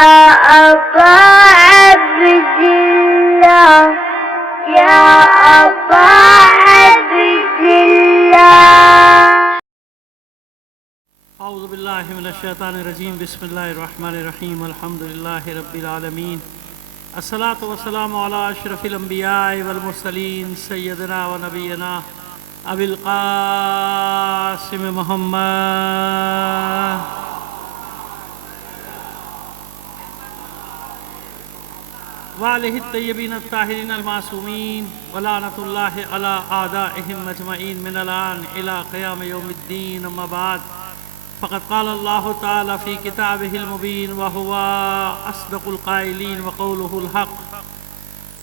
أبا عبد الله يا أبا عبد الله. أعوذ بالله من الشيطان الرجيم. بسم الله الرحمن الرحيم. الحمد لله رب العالمين. الصلاة والسلام على أشرف الأنبياء والمرسلين سيدنا ونبينا أبي القاسم محمد وآله الطيبين الطاهرين المعصومين ولعنة الله على أعدائهم أجمعين من الآن إلى قيام يوم الدين. أما بعد، فقد قال الله تعالى في كتابه المبين وهو أصدق القائلين وقوله الحق.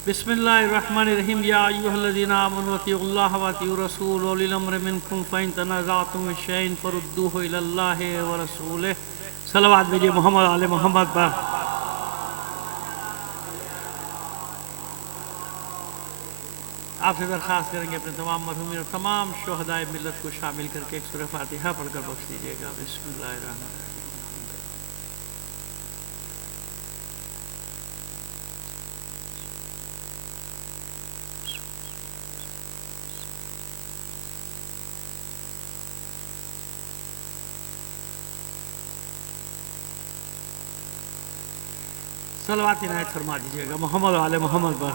بسم الله الرحمن الرحيم. يا أيها الذين آمنوا أطيعوا الله وأطيعوا الرسول وأولي الأمر منكم فإن تنازعتم في شيء فردوه إلى الله ورسوله. صلوات بھیجیے محمد آل محمد پر. آپ سے درخواست کریں گے اپنے تمام مرحومین اور تمام شہدائے ملت کو شامل کر کے ایک سورہ فاتحہ پڑھ کر بخش دیجیے گا. بسم اللہ الرحمن الرحیم. صلوات عنایت فرما دیجیے گا محمد و آل محمد پر.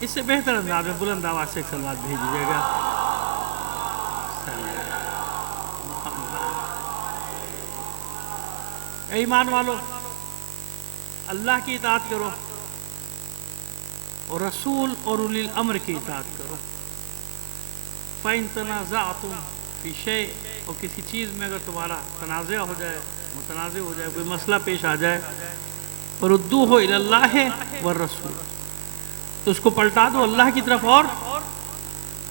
اس سے بہتر انداز میں بلند آواز سے ایک صلوات بھیج دیجیے گا. اے ایمان والو، اللہ کی اطاعت کرو اور رسول اور اولی الامر کی اطاعت کرو. فَإِن تَنَازَعْتُمْ فِي شَيْءٍ، اور کسی چیز میں اگر تمہارا تنازع ہو جائے، متنازع ہو جائے، کوئی مسئلہ پیش آ جائے، فَرُدُّوهُ إِلَى اللَّهِ وَالرَّسُولِ، تو اس کو پلٹا دو اللہ کی طرف اور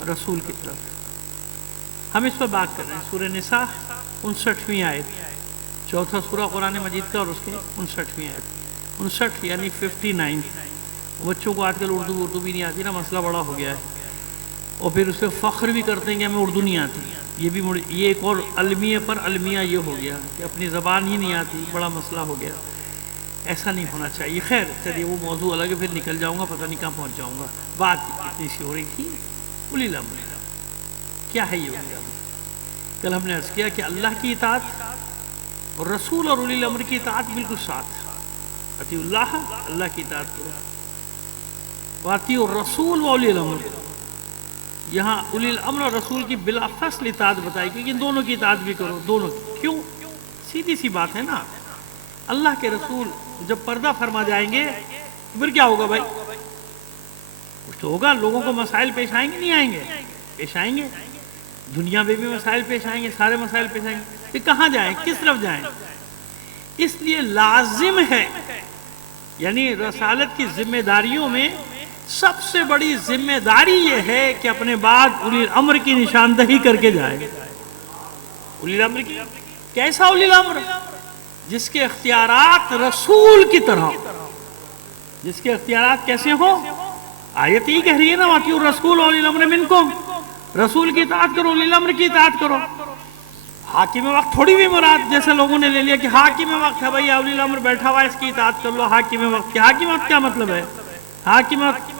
رسول کی طرف. ہم اس پر بات کر رہے ہیں سورہ نساء 59ویں آیت، چوتھا سورہ قرآن مجید کا اور اس کی 59ویں آیت. 59 یعنی 59. بچوں کو آج کل اردو بھی نہیں آتی نا، مسئلہ بڑا ہو گیا ہے، اور پھر اس پہ فخر بھی کرتے ہیں کہ ہمیں اردو نہیں آتی. یہ ایک اور المیہ پر المیہ یہ ہو گیا کہ اپنی زبان ہی نہیں آتی، بڑا مسئلہ ہو گیا. ایسا نہیں ہونا چاہیے. خیر چلیے وہ موضوع الگ ہے، پھر نکل جاؤں گا، پتہ نہیں کہاں پہنچ جاؤں گا. بات اتنی سی ہو رہی تھی اولی الامر. کیا ہے یہ اولی الامر؟ کل ہم نے عرض کیا کہ اللہ کی اطاعت اور رسول اور اولی الامر کی اطاعت بالکل ساتھ. اطیعوا اللہ، اللہ کی اطاعت کرو، واطیعوا الرسول و اولی الامر. یہاں اولی الامر اور رسول کی بلا فصل اطاعت بتائی کہ ان دونوں کی اطاعت بھی کرو. دونوں کی. کیوں؟ سیدھی سی بات ہے نا. اللہ کے رسول جب پردہ فرما جائیں گے تو پھر کیا ہوگا بھائی؟ کچھ تو ہوگا. لوگوں کو مسائل پیش آئیں گے نہیں آئیں گے؟ پیش آئیں گے. دنیا میں بھی مسائل پیش آئیں گے، سارے مسائل پیش آئیں گے. پھر کہاں جائیں، کس طرف جائیں؟ اس لیے لازم ہے، یعنی رسالت کی ذمہ داریوں میں سب سے بڑی ذمہ داری یہ ہے کہ اپنے بعد اولی الامر کی نشاندہی کر کے جائے. اولی الامر کی کیسا اولی الامر؟ جس کے اختیارات رسول کی طرح، جس کے اختیارات کیسے ہوں؟ آیت ہی کہہ رہی ہے نا وَأَطِیعُوا الرَّسُولَ وَأُولِي الْأَمْرِ مِنْکُمْ، رسول کی اطاعت کرو، اولی الامر کی اطاعت کرو. حاکم وقت تھوڑی بھی مراد جیسے لوگوں نے لے لیا کہ حاکم وقت ہے بھائی، اولی الامر بیٹھا ہوا ہے اس کی اطاعت کر لو. حاکم وقت کیا؟ حاکم وقت کیا مطلب ہے؟ حاکم وقت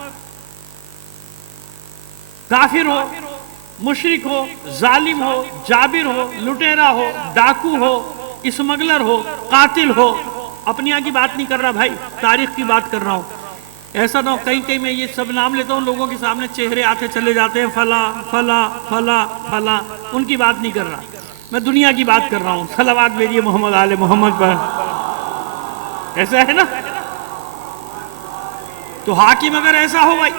کافر ہو، مشرک ہو، ظالم ہو، جابر ہو، لٹیرا ہو، ڈاکو ہو، اسمگلر ہو، قاتل ہو. اپنی یہاں کی بات نہیں کر رہا بھائی، تاریخ کی بات کر رہا ہوں. ایسا نہ ہو کہیں میں یہ سب نام لیتا ہوں، لوگوں کے سامنے چہرے آتے چلے جاتے ہیں، فلاں فلاں فلاں فلاں. ان کی بات نہیں کر رہا، میں دنیا کی بات کر رہا ہوں. صلوات بھیجیے محمد آل محمد پر. ایسا ہے نا؟ تو حاکم اگر ایسا ہو بھائی،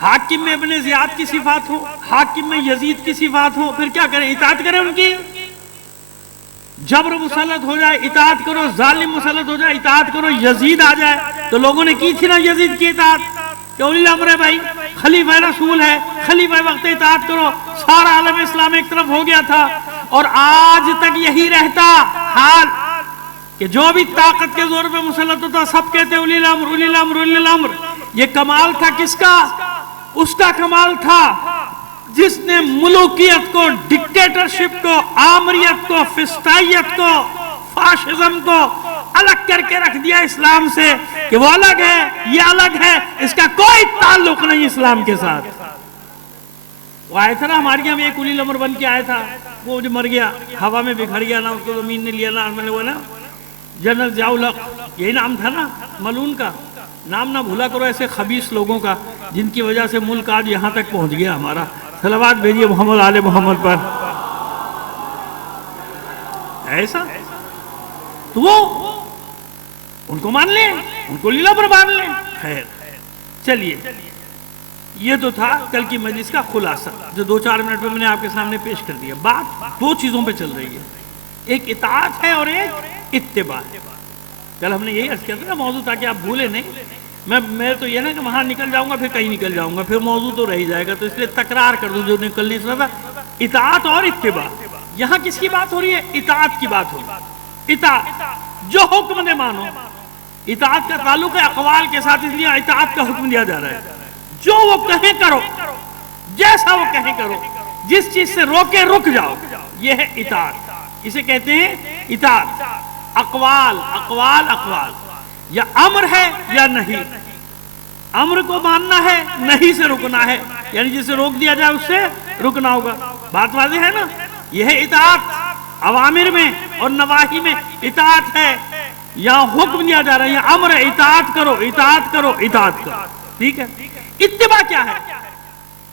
حاکم میں ابن زیاد کی صفات ہو، حاکم میں یزید کی صفات ہو، پھر کیا کریں؟ اطاعت کریں ان کی. جبر مسلط ہو جائے اطاعت کرو، ظالم مسلط ہو جائے اطاعت کرو. یزید آ جائے تو لوگوں نے کی تھی نا یزید کی اطاعت کہ اولی الامر ہے بھائی، خلیفہ رسول ہے، خلیفہ وقت اطاعت کرو. سارا عالم اسلام ایک طرف ہو گیا تھا، اور آج تک یہی رہتا حال کہ جو بھی طاقت کے زور پہ مسلط ہوتا سب کہتے اولی الامر اولی الامر اولی الامر. یہ کمال تھا کس کا؟ اس کا کمال تھا جس نے ملوکیت کو، ڈکٹیٹرشپ کو، آمریت کو، فسطائیت کو، فاشزم کو الگ کر کے رکھ دیا اسلام سے کہ وہ الگ ہے، یہ الگ ہے، اس کا کوئی تعلق نہیں اسلام کے ساتھ۔ وہ آیا تھا نا ہمارے یہاں میں ایک الی الامر بن کے آیا تھا، وہ جو مر گیا ہوا میں بکھر گیا نا، اس کو زمین نے لیا نا، میں نے وہ نا جنرل ضیاء الحق، یہی نام تھا نا ملعون کا۔ نام نہ بھولا کرو ایسے خبیث لوگوں کا جن کی وجہ سے ملک آج یہاں تک پہنچ گیا ہمارا۔ صلوات بھیجیے محمد آل محمد پر۔ ایسا تو وہ ان کو مان لیں، ان کو لیلا پر مان لیں۔ خیر چلیے، یہ تو تھا کل کی مجلس کا خلاصہ جو 2-4 منٹ میں نے آپ کے سامنے پیش کر دیا۔ بات 2 چیزوں پہ چل رہی ہے، ایک اطاعت ہے اور ایک اتباع ہے۔ کل ہم نے یہی عرض کیا تھا نا موضوع، تاکہ آپ بھولے نہیں۔ میں تو یہ نا کہ وہاں نکل جاؤں گا پھر کہیں نکل جاؤں گا، پھر موضوع تو رہ ہی جائے گا، تو اس لیے تکرار کر دوں جو نکل نہیں سنا تھا۔ اطاعت اور اتباع، یہاں کس کی بات ہو رہی ہے؟ اطاعت کی بات ہو رہی ہے۔ اطاعت جو حکم نے مانو، اطاعت کا تعلق ہے اقوال کے ساتھ، اس لیے اطاعت کا حکم دیا جا رہا ہے۔ جو وہ کہیں کرو، جیسا وہ کہیں کرو، جس چیز سے روکے رک جاؤ، یہ ہے اطاعت۔ اسے کہتے ہیں اطاعت۔ اقوال یا امر ہے یا نہیں، امر کو ماننا ہے، نہیں سے رکنا ہے، یعنی جسے روک دیا جائے اس سے رکنا ہوگا۔ بات واضح ہے نا؟ یہ ہے اطاعت۔ اوامر میں اور نواہی میں اطاعت ہے، یہاں حکم دیا جا رہا ہے، یہاں امر ہے، اطاعت کرو اطاعت کرو اطاعت کرو، ٹھیک ہے۔ اتباع کیا ہے؟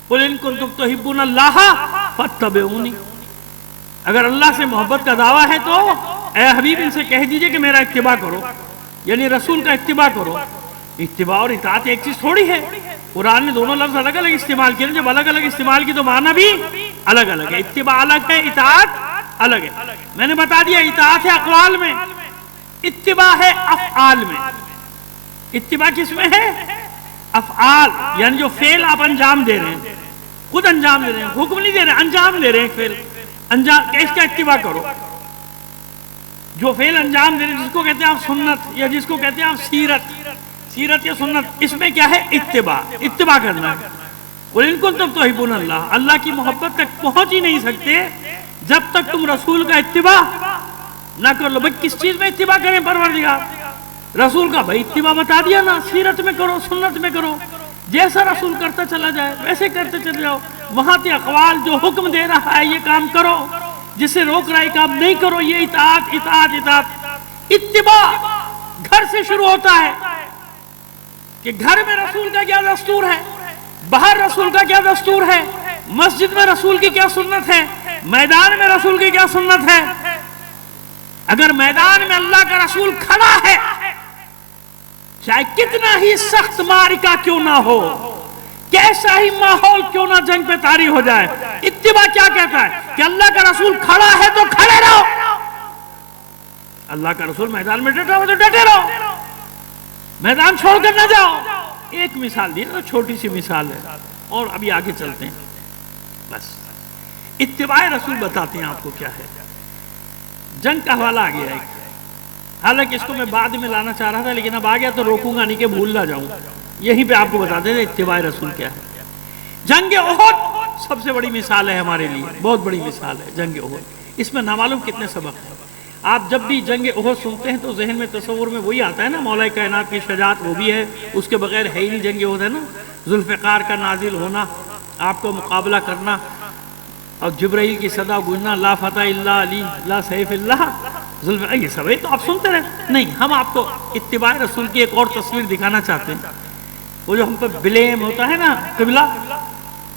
قُلْ إِن كُنتُمْ تُحِبُّونَ اللَّهَ فَاتَّبِعُونِی، اگر اللہ سے محبت کا دعویٰ ہے تو اے حبیب ان سے کہہ دیجئے کہ میرا اتباع کرو، یعنی رسول کا اتباع کرو۔ اتباع اور اطاعت ایک چیز تھوڑی ہے، قرآن نے دونوں لفظ الگ الگ استعمال کیے، جب الگ الگ استعمال کی تو معنی بھی الگ الگ ہے۔ اتباع الگ ہے، اطاعت الگ ہے۔ میں نے بتا دیا اطاعت ہے اقوال میں، اتباع ہے افعال میں۔ اتباع کس میں ہے؟ افعال، یعنی جو فعل آپ انجام دے رہے ہیں، خود انجام دے رہے ہیں، حکم نہیں دے رہے ہیں، انجام دے رہے ہیں فعل، انجام کہ اس کا اتباع کرو۔ جو فعل انجام دے رہے ہیں، جس کو کہتے ہیں آپ سنت، یا جس کو کہتے ہیں آپ سیرت یا سنت، اس میں کیا ہے؟ اتباع کرنا ہے۔ قُلْ إِن كُنتُمْ تُحِبُّونَ اللَّهَ، اللہ کی محبت تک پہنچ ہی نہیں سکتے جب تک تم رسول کا اتباع نہ کر لو۔ بھئی کس چیز میں اتباع کریں پروردگار؟ رسول کا بھئی اتباع بتا دیا نا، سیرت میں کرو، سنت میں کرو، جیسا رسول کرتا چلا جائے ویسے کرتے چلے جاؤ۔ وہاں کے اقوال جو حکم دے رہا ہے یہ کام کرو، جسے روک رہا ہے کام نہیں کرو، یہ اطاعت اطاعت اطاعت۔ اتباع گھر سے شروع ہوتا ہے کہ گھر میں رسول کا کیا دستور ہے، باہر رسول کا کیا دستور ہے، مسجد میں رسول کی کیا سنت ہے، میدان میں رسول کی کیا سنت ہے۔ اگر میدان میں اللہ کا رسول کھڑا ہے، چاہے کتنا ہی سخت معرکہ کیوں نہ ہو، کیسا ہی ماحول کیوں نہ جنگ پہ طاری ہو جائے، اتباع کیا کہتا ہے کہ اللہ کا رسول کھڑا ہے تو کھڑے رہو، اللہ کا رسول میدان میں ڈٹا ہو تو ڈٹے رہو، میدان چھوڑ کر نہ جاؤ۔ ایک مثال دی نا، چھوٹی سی مثال ہے، اور ابھی آگے چلتے ہیں۔ بس اتباع رسول بتاتے ہیں آپ کو کیا ہے۔ جنگ کا حوالہ آ گیا ہے، حالانکہ اس کو میں بعد میں لانا چاہ رہا تھا، لیکن اب آ گیا تو روکوں گا نہیں کہ بھول نہ جاؤں، یہیں پہ آپ کو بتا دیں اتباع رسول کیا ہے۔ جنگ احد سب سے بڑی مثال ہے ہمارے لیے، بہت بڑی مثال ہے جنگ احد۔ اس میں نامعلوم کتنے سبق ہیں۔ آپ جب بھی جنگ احد سنتے ہیں تو ذہن میں تصور میں وہی آتا ہے نا، مولا کائنات کی شجاعت وہ بھی ہے، اس کے بغیر ہے ہی نہیں جنگ احد، ہے نا، ذوالفقار کا نازل ہونا، آپ کو مقابلہ کرنا، اور جبرائیل کی صدا گونجنا، لا فتح الا علی لا سیف اللہ ذوالفقار، یہ سب تو آپ سنتے رہے۔ نہیں، ہم آپ کو اتباع رسول کی ایک اور تصویر دکھانا چاہتے ہیں۔ وہ جو ہم پر بلیم ہوتا ہے نا، قبلہ،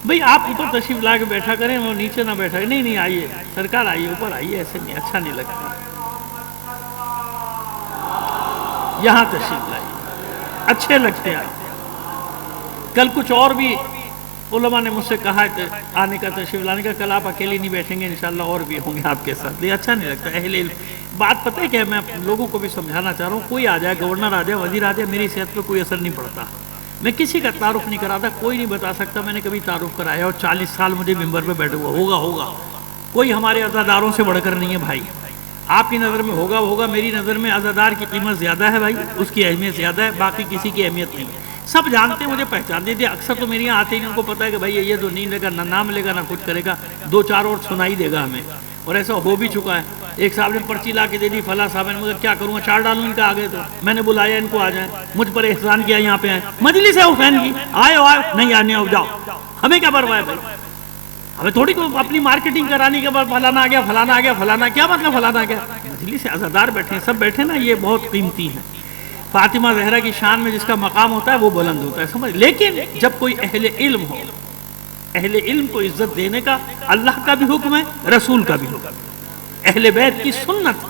بھئی آپ اوپر تشریف لا کے بیٹھا کریں، وہ نیچے نہ بیٹھا، نہیں آئیے سرکار، آئیے اوپر آئیے، ایسے نہیں، اچھا نہیں لگتا، یہاں تشریف لائیے، اچھے لگتے ہیں۔ کل کچھ اور بھی علماء نے مجھ سے کہا کہ آنے کا، تشریف لانے کا، کل آپ اکیلے نہیں بیٹھیں گے انشاءاللہ، اور بھی ہوں گے آپ کے ساتھ، یہ اچھا نہیں لگتا۔ اہل علم بات پتہ ہے کہ میں لوگوں کو بھی سمجھانا چاہ رہا ہوں، کوئی آ جائے، گورنر آ جائے، وزیر آ جائے، میری صحت پہ کوئی اثر نہیں پڑتا، میں کسی کا تعارف نہیں کراتا، کوئی نہیں بتا سکتا میں نے کبھی تعارف کرایا، اور 40 سال مجھے ممبر پہ بیٹھے ہوا ہوگا، کوئی ہمارے عزاداروں سے بڑھ کر نہیں ہے بھائی۔ آپ کی نظر میں ہوگا، میری نظر میں عزادار کی قیمت زیادہ ہے بھائی، اس کی اہمیت زیادہ ہے، باقی کسی کی اہمیت نہیں ہے۔ سب جانتے ہیں، مجھے پہچانتے تھے، اکثر تو میرے یہاں آتے ہی نہیں، ان کو پتا ہے کہ بھائی یہ تو نہیں لے گا، نہ نام لے گا نہ کچھ کرے گا، دو چار اور سنائی دے گا ہمیں، اور ایسا ہو بھی چکا ہے۔ ایک صاحب نے پرچی لا کے دے دی، فلاں صاحب نے، مگر کیا کروں گا، چار ڈالوں ان کا آگے، تو میں نے بلایا ان کو آ جائیں، مجھ پر احسان کیا، یہاں پہ آئے، مجلس ہے حسین کی، آئے ہو آئے، نہیں آنے ہو جاؤ، ہمیں کیا پرواہ ہے بھائی، ہمیں تھوڑی کوئی اپنی مارکیٹنگ کرانی کے بعد فلانا آ گیا، فلانا آ گیا، فلانا، کیا مطلب فلانا آ گیا، مجلس عزادار بیٹھے ہیں، سب بیٹھے نا، یہ بہت قیمتی ہیں۔ فاطمہ زہرا کی شان میں جس کا مقام ہوتا ہے وہ بلند ہوتا ہے، سمجھ۔ لیکن جب کوئی اہل علم ہو، اہل علم کو عزت دینے کا اللہ کا بھی حکم ہے، رسول کا بھی حکم ہے، اہل بیت کی سنت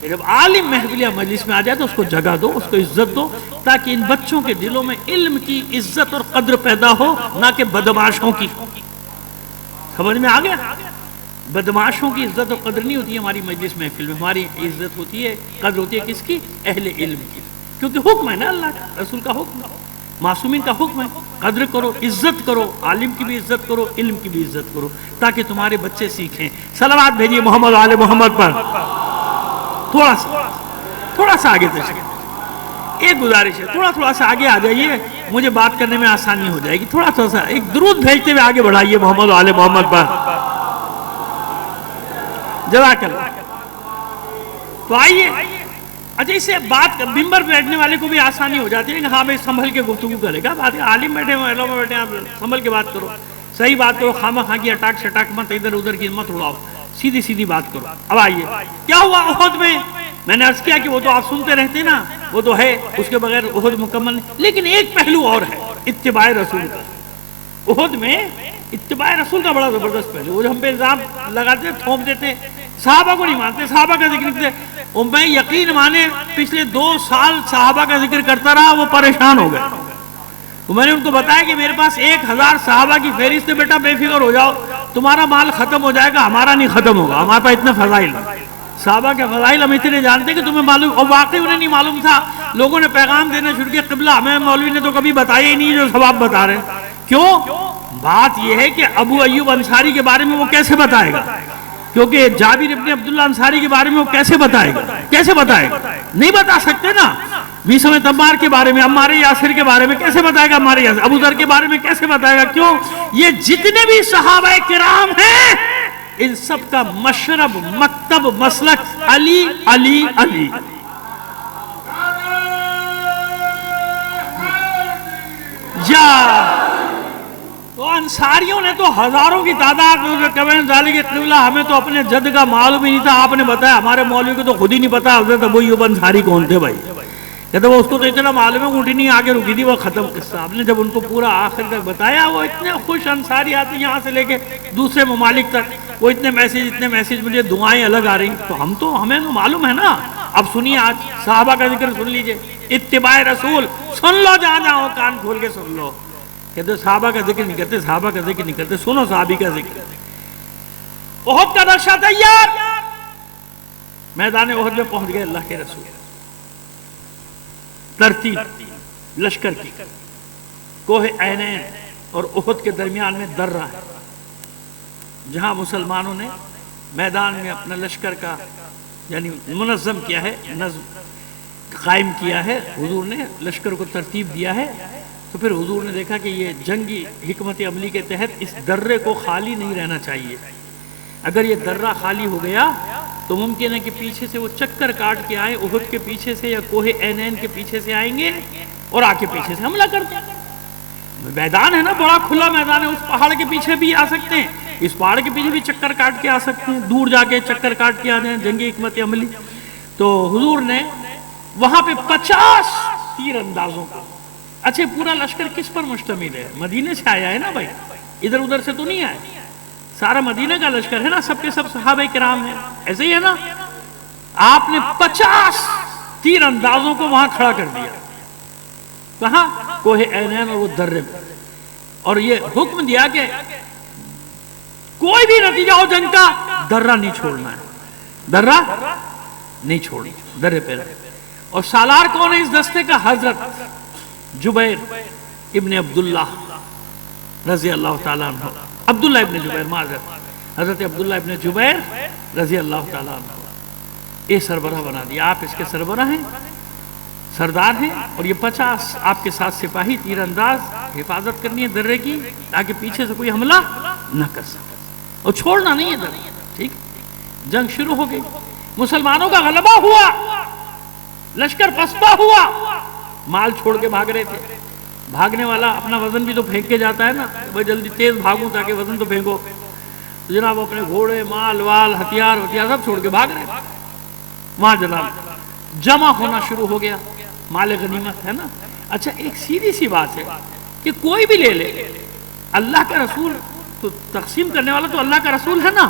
کہ جب عالم محفل یا مجلس میں آ جائے تو اس کو جگہ دو، اس کو عزت دو، تاکہ ان بچوں کے دلوں میں علم کی عزت اور قدر پیدا ہو، نہ کہ بدمعاشوں کی۔ سمجھ میں آ گیا؟ بدمعاشوں کی عزت اور قدر نہیں ہوتی ہے ہماری مجلس محفل میں، ہماری عزت ہوتی ہے، قدر ہوتی ہے کس کی؟ اہل علم کی، کیونکہ حکم ہے نا اللہ کا، رسول کا حکم ہے، معصومین کا حکم ہے، قدر کرو، عزت کرو، عالم کی بھی عزت کرو، علم کی بھی عزت کرو، تاکہ تمہارے بچے سیکھیں۔ صلوات بھیجیے محمد و آل محمد پر۔ تھوڑا سا آگے تشریف، ایک گزارش ہے، تھوڑا سا آگے آ جائیے، مجھے بات کرنے میں آسانی ہو جائے گی، تھوڑا سا ایک درود بھیجتے ہوئے آگے بڑھائیے محمد و آل محمد پر۔ جزاک اللہ۔ تو آئیے، اچھا اس سے بات ممبر بیٹھنے والے کو بھی آسانی ہو جاتی ہے کہ ہاں بھائی سنبھل کے گفتگو کرے گا، بات عالم بیٹھے ہوئے، علماء بیٹھے ہیں، آپ سنبھل کے بات کرو، صحیح بات کرو، خامہ خواہ کی اٹاک شٹاک مت، ادھر ادھر کی مت اڑاؤ، سیدھی بات کرو۔ اب آئیے، کیا ہوا احد میں نے عرض کیا کہ وہ تو آپ سنتے رہتے نا، وہ تو ہے، اس کے بغیر احد مکمل نہیں، لیکن ایک پہلو اور ہے اتباع رسول کا۔ احد میں اتباع رسول کا بڑا زبردست پہلو، وہ جو ہم پہ الزام لگاتے تھوپ دیتے، صحابہ کو نہیں مانتے، صحابہ کا ذکر کرتے، اور میں یقین مانے پچھلے 2 سال صحابہ کا ذکر کرتا رہا، وہ پریشان ہو گئے۔ تو میں نے ان کو بتایا کہ میرے پاس 1000 صحابہ کی فہرست ہے، بیٹا بے فکر ہو جاؤ، تمہارا مال ختم ہو جائے گا، ہمارا نہیں ختم ہوگا، ہمارے پاس اتنے فضائل ہیں، صحابہ کے فضائل ہم اتنے جانتے کہ تمہیں معلوم، اور واقعی انہیں نہیں معلوم تھا، لوگوں نے پیغام دینا شروع کیا، قبلہ ہمیں مولوی نے تو کبھی بتایا ہی نہیں جو سب آپ بتا رہے ہیں۔ کیوں؟ بات یہ ہے کہ ابو ایوب انصاری کے بارے میں وہ کیسے بتائے گا، کیونکہ جابر ابن عبداللہ انصاری کے بارے میں وہ کیسے بتائے گا، نہیں بتا سکتے نا۔ میثم تمار کے بارے میں، عمار یاسر کے بارے میں کیسے بتائے گا، عمار یاسر، ابو ذر کے بارے میں کیسے بتائے گا؟ کیوں؟ یہ جتنے بھی صحابہ کرام ہیں، ان سب کا مشرب، مکتب، مسلک علی علی علی۔ تو انصاریوں نے تو ہزاروں کی تعداد میں کبھی ذالک قبلہ، ہمیں تو اپنے جد کا معلوم ہی نہیں تھا، آپ نے بتایا، ہمارے مولوی کو تو خود ہی نہیں پتا حضرت ابو ایوب انصاری کون تھے بھائی، کہتے وہ اس کو تو اتنا معلوم ہے، اونٹی نہیں آگے رکی تھی، وہ ختم قصہ۔ آپ نے جب ان کو پورا آخر تک بتایا، وہ اتنے خوش، انصاری آتے یہاں سے لے کے دوسرے ممالک تک، وہ اتنے میسیج، مجھے دعائیں الگ آ رہی، تو ہمیں تو معلوم ہے نا۔ اب سنیے، آج صحابہ کا ذکر سن لیجئے، اتباع رسول سن لو، جہاں ہو کان کھول کے سن لو۔ کہتے صحابہ کا ذکر نہیں کرتے، صحابہ کا ذکر نہیں کرتے، سنو صحابی کا ذکر۔ احد کا نقشہ تیار، میدان احد میں پہنچ گئے اللہ کے رسول، ترتیب لشکر کی، کوہ عینین اور احد کے درمیان میں درہ ہے، جہاں مسلمانوں نے میدان میں اپنا لشکر کا یعنی منظم کیا ہے، نظم قائم کیا ہے، حضور نے لشکر کو ترتیب دیا ہے۔ تو پھر حضور نے دیکھا کہ یہ جنگی حکمت عملی کے تحت اس درے کو خالی نہیں رہنا چاہیے، اگر یہ درہ خالی ہو گیا تو ممکن ہے کہ پیچھے سے وہ چکر کاٹ کے آئیں، احد کے پیچھے سے یا کوہ عینین کے پیچھے سے آئیں گے اور آ کے پیچھے سے حملہ کر دیں۔ میدان ہے نا، بڑا کھلا میدان ہے، اس پہاڑ کے پیچھے بھی آ سکتے ہیں، اس پہاڑ کے پیچھے بھی چکر کاٹ کے آ سکتے ہیں، دور جا کے چکر کاٹ کے آ جائیں، جنگی حکمت عملی۔ تو حضور نے وہاں پہ 50 تیر اندازوں کا، اچھے پورا لشکر کس پر مشتمل ہے؟ مدینے سے آیا ہے نا بھائی، ادھر ادھر سے تو نہیں آئے، سارا مدینہ کا لشکر ہے نا، سب کے سب صحابہ کرام ہیں، ایسے ہی ہے نا۔ آپ نے 50 تیر اندازوں کو وہاں کھڑا کر دیا، کہاں؟ کوہ عینین اور وہ درے میں، اور یہ حکم دیا کہ کوئی بھی نتیجہ ہو جنگ کا، درہ نہیں چھوڑنا ہے، درہ نہیں چھوڑنا، درے پہ رہے۔ اور سالار کون ہے اس دستے کا؟ حضرت جبیر ابن عبداللہ رضی اللہ تعالیٰ عنہ، عبداللہ ابن جبیر، معذرت، حضرت عبداللہ ابن جبیر رضی اللہ تعالیٰ عنہ، یہ سربراہ بنا دیا، آپ اس کے سربراہ ہیں، سردار ہیں اور یہ 50 آپ کے ساتھ سپاہی تیر انداز حفاظت کرنی ہے درے کی تاکہ پیچھے سے کوئی حملہ نہ کر سکے اور چھوڑنا نہیں ہے درے. ٹھیک, جنگ شروع ہو گئی, مسلمانوں کا غلبہ ہوا, لشکر پسپا ہوا, مال چھوڑ کے بھاگ رہے تھے. بھاگنے والا اپنا وزن بھی تو پھینک کے جاتا ہے نا, بھائی جلدی تیز بھاگوں تاکہ وزن تو پھینکو. جناب اپنے گھوڑے مال وال ہتھیار سب چھوڑ کے بھاگ رہے ہیں. وہاں جناب جمع ہونا شروع ہو گیا, مال غنیمت ہے نا. اچھا ایک سیدھی سی بات ہے کہ کوئی بھی لے لے, اللہ کا رسول تو تقسیم کرنے والا تو اللہ کا رسول ہے نا.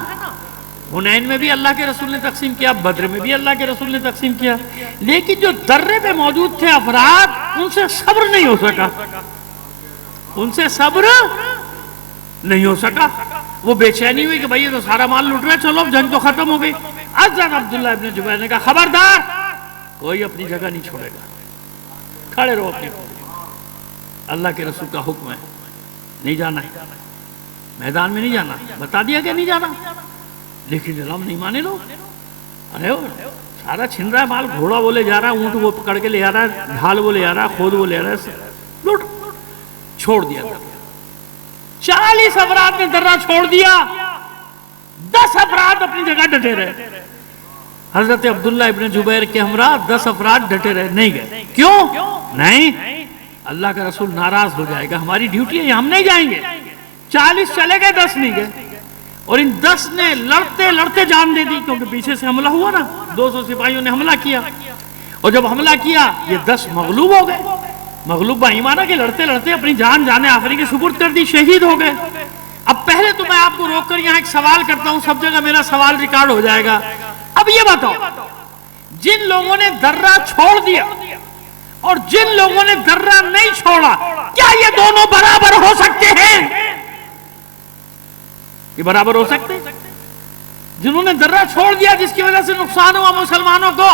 حنین میں بھی اللہ کے رسول نے تقسیم کیا, بدر میں بھی اللہ کے رسول نے تقسیم کیا, لیکن جو درے پہ موجود تھے افراد ان سے صبر نہیں ہو سکا, ان سے صبر نہیں ہو سکا. وہ بے چینی ہوئی کہ بھئی یہ تو سارا مال لوٹ رہے, چلو جنگ تو ختم ہو گئی. اذن عبداللہ ابن جبیر نے کہا خبردار کوئی اپنی جگہ نہیں چھوڑے گا, کھڑے رہو اپنی. اللہ کے رسول کا حکم ہے, نہیں جانا ہے, میدان میں نہیں جانا, بتا دیا کہ نہیں جانا, لیکن جناب نہیں مانے لو. ارے سارا چھن رہا ہے مال, گھوڑا وہ لے جا رہا ہے, اونٹ وہ پکڑ کے لے آ رہا ہے, ڈھال وہ لے آ رہا ہے, خود وہ لے آ رہا ہے, لوٹ. چھوڑ دیا 40 افراد نے درہ چھوڑ دیا, 10 افراد اپنی جگہ ڈٹے رہے. حضرت عبداللہ ابن جبیر کے ہمراہ 10 افراد ڈٹے رہے, نہیں گئے. کیوں نہیں؟ اللہ کا رسول ناراض ہو جائے گا, ہماری ڈیوٹی ہے, ہم نہیں جائیں گے. 40 چلے گئے, 10 نہیں گئے. اور ان 10 نے لڑتے لڑتے جان دے دی, کیونکہ پیچھے سے حملہ ہوا نا, 200 سپاہیوں نے حملہ کیا. اور جب حملہ کیا یہ 10 مغلوب ہو گئے. مغلوب با ایمانہ کے لڑتے لڑتے اپنی جان جانے آخری کے سپرد کر دی, شہید ہو گئے. اب پہلے تو میں آپ کو روک کر یہاں ایک سوال کرتا ہوں, سب جگہ میرا سوال ریکارڈ ہو جائے گا. اب یہ بتاؤ, جن لوگوں نے درہ چھوڑ دیا اور جن لوگوں نے درہ نہیں چھوڑا, کیا یہ دونوں برابر ہو سکتے ہیں؟ یہ برابر ہو سکتے؟ جنہوں نے درہ چھوڑ دیا جس کی وجہ سے نقصان ہوا مسلمانوں کو,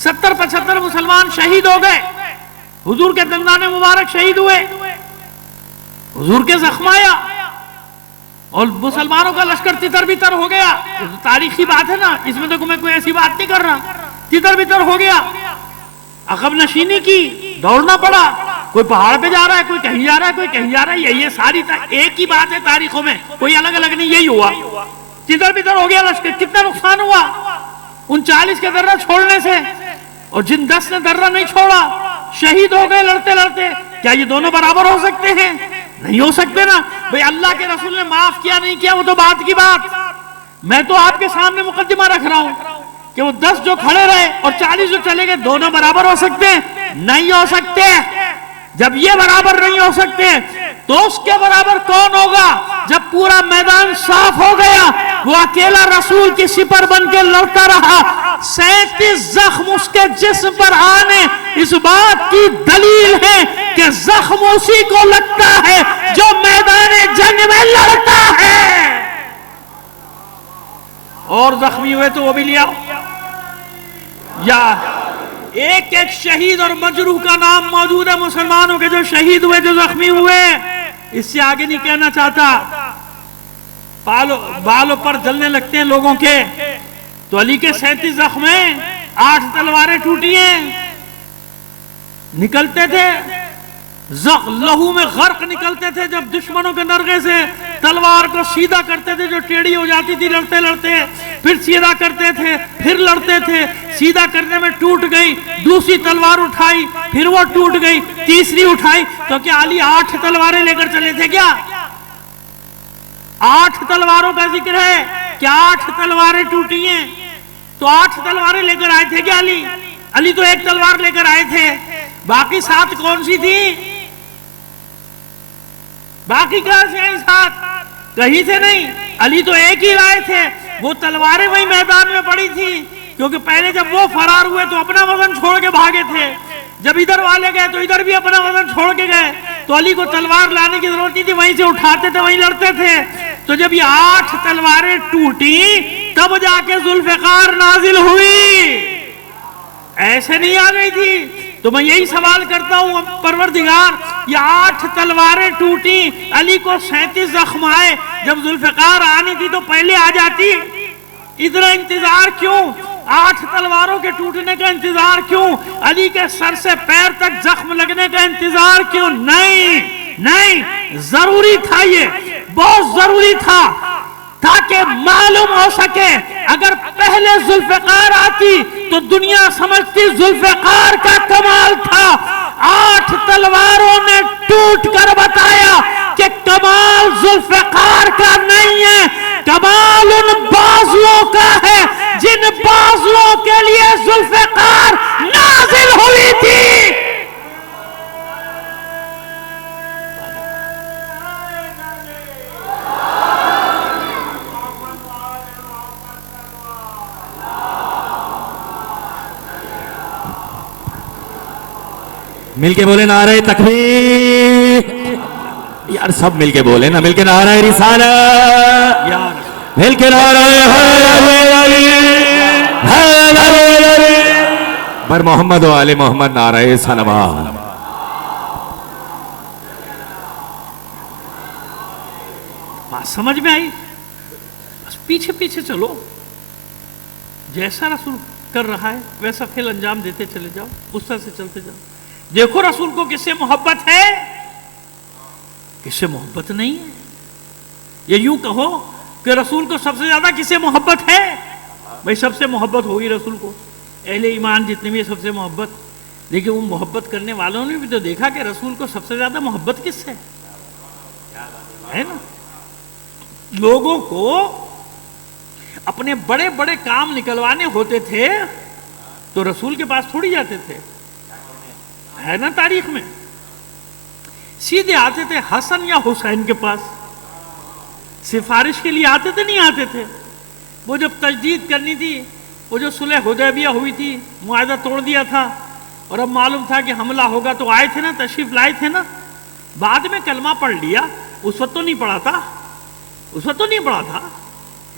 70-75 مسلمان شہید ہو گئے, حضور کے دندان مبارک شہید ہوئے, حضور کے زخم آیا, اور مسلمانوں کا لشکر تتر بتر ہو گیا. تاریخی بات ہے نا, اس میں تو میں کوئی ایسی بات نہیں کر رہا, تتر بتر ہو گیا. عقب نشینی کی, دوڑنا پڑا, کوئی پہاڑ پہ جا رہا ہے, کوئی کہیں جا رہا ہے, کوئی کہیں جا رہا ہے. یہ ساری ایک ہی بات ہے تاریخوں میں, کوئی الگ الگ نہیں, یہی ہوا. تتر بتر ہو گیا لشکر. کتنا نقصان ہوا ان 40 کے درہ چھوڑنے سے, اور جن 10 نے درہ نہیں چھوڑا شہید ہو گئے لڑتے لڑتے. کیا یہ دونوں برابر ہو سکتے ہیں؟ نہیں ہو سکتے نا. بھئی اللہ کے رسول نے معاف کیا نہیں کیا وہ تو بات کی بات, میں تو آپ کے سامنے مقدمہ رکھ رہا ہوں کہ وہ 10 جو کھڑے رہے اور 40 جو چلے گئے, دونوں برابر ہو سکتے ہیں؟ نہیں ہو سکتے. جب یہ برابر نہیں ہو سکتے تو اس کے برابر کون ہوگا؟ جب پورا میدان صاف ہو گیا, وہ اکیلا رسول کی سپر بن کے لڑتا رہا, 37 زخم اس کے جسم پر آنے اس بات کی دلیل ہے کہ زخم اسی کو لگتا ہے جو میدان جنگ میں لڑتا ہے. اور زخمی ہوئے تو وہ بھی لیا, یا ایک ایک شہید اور مجروح کا نام موجود ہے مسلمانوں کے جو شہید ہوئے, جو زخمی ہوئے. اس سے آگے نہیں کہنا چاہتا. بالوں پر جلنے لگتے ہیں لوگوں کے, تو علی کے 37 زخم ہیں, 8 تلواریں ٹوٹی ہیں, نکلتے تھے لہو میں غرق نکلتے تھے جب دشمنوں کے نرغے سے تلوار کو سیدھا کرتے تھے جو ٹیڑھی ہو جاتی تھی لڑتے لڑتے, پھر سیدھا کرتے تھے, پھر لڑتے تھے, سیدھا کرنے میں ٹوٹ گئی, دوسری تلوار اٹھائی, پھر وہ ٹوٹ گئی, تیسری اٹھائی. تو کیا علی 8 تلواریں لے کر چلے تھے کیا؟ 8 تلواروں کا ذکر ہے, کیا 8 تلواریں ٹوٹی ہیں؟ تو 8 تلواریں لے کر آئے تھے کیا علی؟ علی تو 1 تلوار لے کر آئے تھے, باقی 7 کون سی تھی؟ باقی کہاں سے آئی 7؟ کہیں سے نہیں, علی تو ایک ہی لائے تھے. وہ تلواریں وہی میدان میں پڑی تھی, کیونکہ پہلے جب وہ فرار ہوئے تو اپنا وزن چھوڑ کے بھاگے تھے, جب ادھر والے گئے تو ادھر بھی اپنا وزن چھوڑ کے گئے, تو علی کو تلوار لانے کی ضرورت نہیں تھی, وہیں سے اٹھاتے تھے, وہیں لڑتے تھے. تو جب یہ 8 تلواریں ٹوٹی تب جا کے ذوالفقار نازل ہوئی, ایسے نہیں آ گئی تھی. تو میں یہی سوال کرتا ہوں پروردگار, یہ 8 تلواریں ٹوٹی, علی کو 37 زخم آئے, جب ذوالفقار آنی تھی تو پہلے آ جاتی, اتنا انتظار کیوں؟ 8 تلواروں کے ٹوٹنے کا انتظار کیوں؟ علی کے سر سے پیر تک زخم لگنے کا انتظار کیوں؟ نہیں، ضروری تھا، یہ بہت ضروری تھا، تاکہ معلوم ہو سکے اگر پہلے ذوالفقار آتی تو دنیا سمجھتی ذوالفقار کا کمال تھا۔ 8 تلواروں نے ٹوٹ کر بتایا کہ کمال ذوالفقار کا نہیں ہے، کمال ان بازوؤں کا ہے جن بازوؤں کے لیے ذوالفقار نازل ہوئی تھی۔ مل کے بولے نعرہ تکبیر، یار سب مل کے بولے نا، مل کے نعرہ رسالت، مل کے نعرہ بر محمد و آل محمد، نعرہ صلوات۔ بات سمجھ میں آئی؟ بس پیچھے پیچھے چلو، جیسا رسول کر رہا ہے ویسا فعل انجام دیتے چلے جاؤ، اس طرح سے چلتے جاؤ۔ دیکھو رسول کو کس سے محبت ہے، کس سے محبت نہیں ہے۔ یہ یوں کہو کہ رسول کو سب سے زیادہ کس سے محبت ہے؟ بھائی سب سے محبت ہوگی رسول کو، اہل ایمان جتنے بھی سب سے محبت، لیکن وہ محبت کرنے والوں نے بھی تو دیکھا کہ رسول کو سب سے زیادہ محبت کس سے ہے نا۔ لوگوں کو اپنے بڑے بڑے کام نکلوانے ہوتے تھے تو رسول کے پاس تھوڑی جاتے تھے، ہے نا تاریخ میں، سیدھے آتے تھے حسن یا حسین کے پاس، سفارش کے لیے آتے تھے، نہیں آتے تھے۔ وہ جب تجدید کرنی تھی، وہ جو صلح حدیبیہ ہوئی تھی، معاہدہ توڑ دیا تھا اور اب معلوم تھا کہ حملہ ہوگا تو آئے تھے نا، تشریف لائے تھے نا، بعد میں کلمہ پڑھ لیا، اس وقت تو نہیں پڑھا تھا، اس وقت تو نہیں پڑھا تھا۔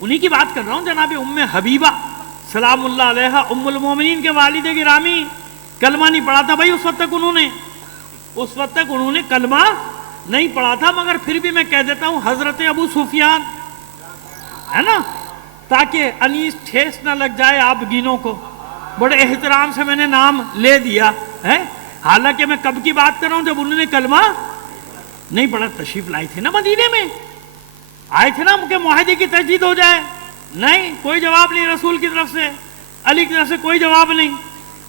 انہی کی بات کر رہا ہوں، جناب ام حبیبہ سلام اللہ علیہا، ام المومنین کے والد گرامی، کلمہ نہیں پڑھا تھا بھائی، اس وقت تک انہوں نے کلمہ نہیں پڑھا تھا، مگر پھر بھی میں کہہ دیتا ہوں حضرت ابو سفیان، ہے نا، تاکہ انیس ٹھیس نہ لگ جائے آپ گینوں کو، بڑے احترام سے میں نے نام لے دیا ہے، حالانکہ میں کب کی بات کر رہا ہوں، جب انہوں نے کلمہ نہیں پڑھا، تشریف لائے تھے نا مدینے میں، آئے تھے نا کہ معاہدے کی تجدید ہو جائے، نہیں، کوئی جواب نہیں رسول کی طرف سے، علی کی طرف سے کوئی جواب نہیں،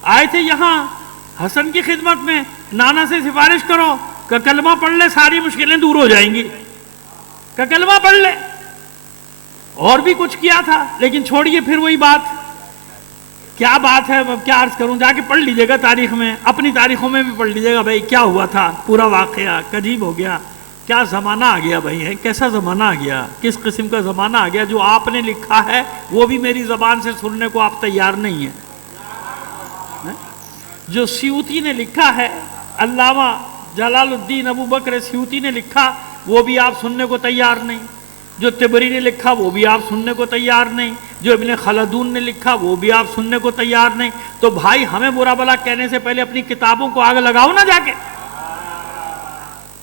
آئے تھے یہاں حسن کی خدمت میں، نانا سے سفارش کرو کہ کلمہ پڑھ لے ساری مشکلیں دور ہو جائیں گی، کہ کلمہ پڑھ لے، اور بھی کچھ کیا تھا، لیکن چھوڑیے پھر وہی بات، کیا بات ہے، کیا عرض کروں، جا کے پڑھ لیجئے گا تاریخ میں، اپنی تاریخوں میں بھی پڑھ لیجئے گا بھائی کیا ہوا تھا، پورا واقعہ عجیب ہو گیا، کیا زمانہ آ گیا بھائی، ہے کیسا زمانہ آ گیا، کس قسم کا زمانہ آ گیا، جو آپ نے لکھا ہے وہ بھی میری زبان سے سننے کو آپ تیار نہیں ہیں، جو سیوطی نے لکھا ہے، علامہ جلال الدین ابو بکر سیوطی نے لکھا وہ بھی آپ سننے کو تیار نہیں، جو تبری نے لکھا وہ بھی آپ سننے کو تیار نہیں، جو ابن خلدون نے لکھا وہ بھی آپ سننے کو تیار نہیں، تو بھائی ہمیں برا بلا کہنے سے پہلے اپنی کتابوں کو آگ لگاؤ نا، جا کے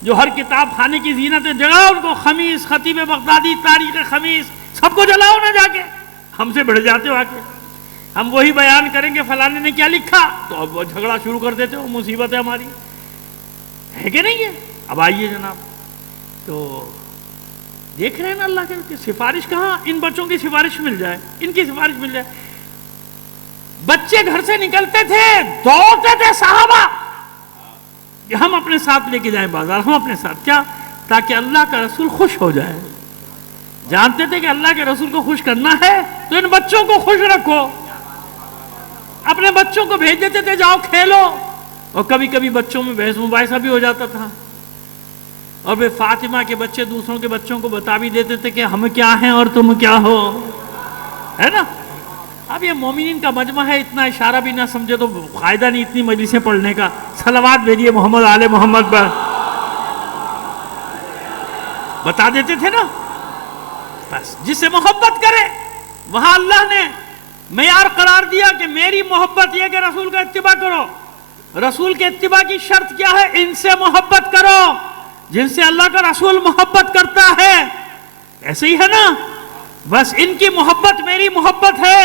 جو ہر کتاب خانے کی زینتیں جگاؤ ان کو، خمیس، خطیب بغدادی، تاریخ خمیس، سب کو جلاؤ نا جا کے، ہم سے بڑھ جاتے ہو آ کے، ہم وہی بیان کریں گے فلانے نے کیا لکھا تو اب وہ جھگڑا شروع کر دیتے ہو، مصیبت ہے ہماری، ہے کہ نہیں ہے؟ اب آئیے جناب، تو دیکھ رہے ہیں نا اللہ کے سفارش کہاں، ان بچوں کی سفارش مل جائے، ان کی سفارش مل جائے، بچے گھر سے نکلتے تھے دوڑتے تھے صحابہ کہ ہم اپنے ساتھ لے کے جائیں بازار، ہم اپنے ساتھ، کیا؟ تاکہ اللہ کا رسول خوش ہو جائے، جانتے تھے کہ اللہ کے رسول کو خوش کرنا ہے تو ان بچوں کو خوش رکھو، اپنے بچوں کو بھیج دیتے تھے جاؤ کھیلو، اور کبھی کبھی بچوں میں بحث مباحثہ بھی ہو جاتا تھا، اور پھر فاطمہ کے بچے دوسروں کے بچوں کو بتا بھی دیتے تھے کہ ہم کیا ہیں اور تم کیا ہو، ہے نا۔ اب یہ مومنین کا مجمع ہے، اتنا اشارہ بھی نہ سمجھے تو فائدہ نہیں اتنی مجلسیں پڑھنے کا، صلوات بھیجیے محمد آل محمد پر، بتا دیتے تھے نا، بس جس سے محبت کرے، وہاں اللہ نے معیار قرار دیا کہ میری محبت یہ کہ رسول کا اتباع کرو، رسول کے اتباع کی شرط کیا ہے؟ ان سے محبت کرو جن سے اللہ کا رسول محبت کرتا ہے، ایسے ہی ہے نا، بس ان کی محبت میری محبت ہے،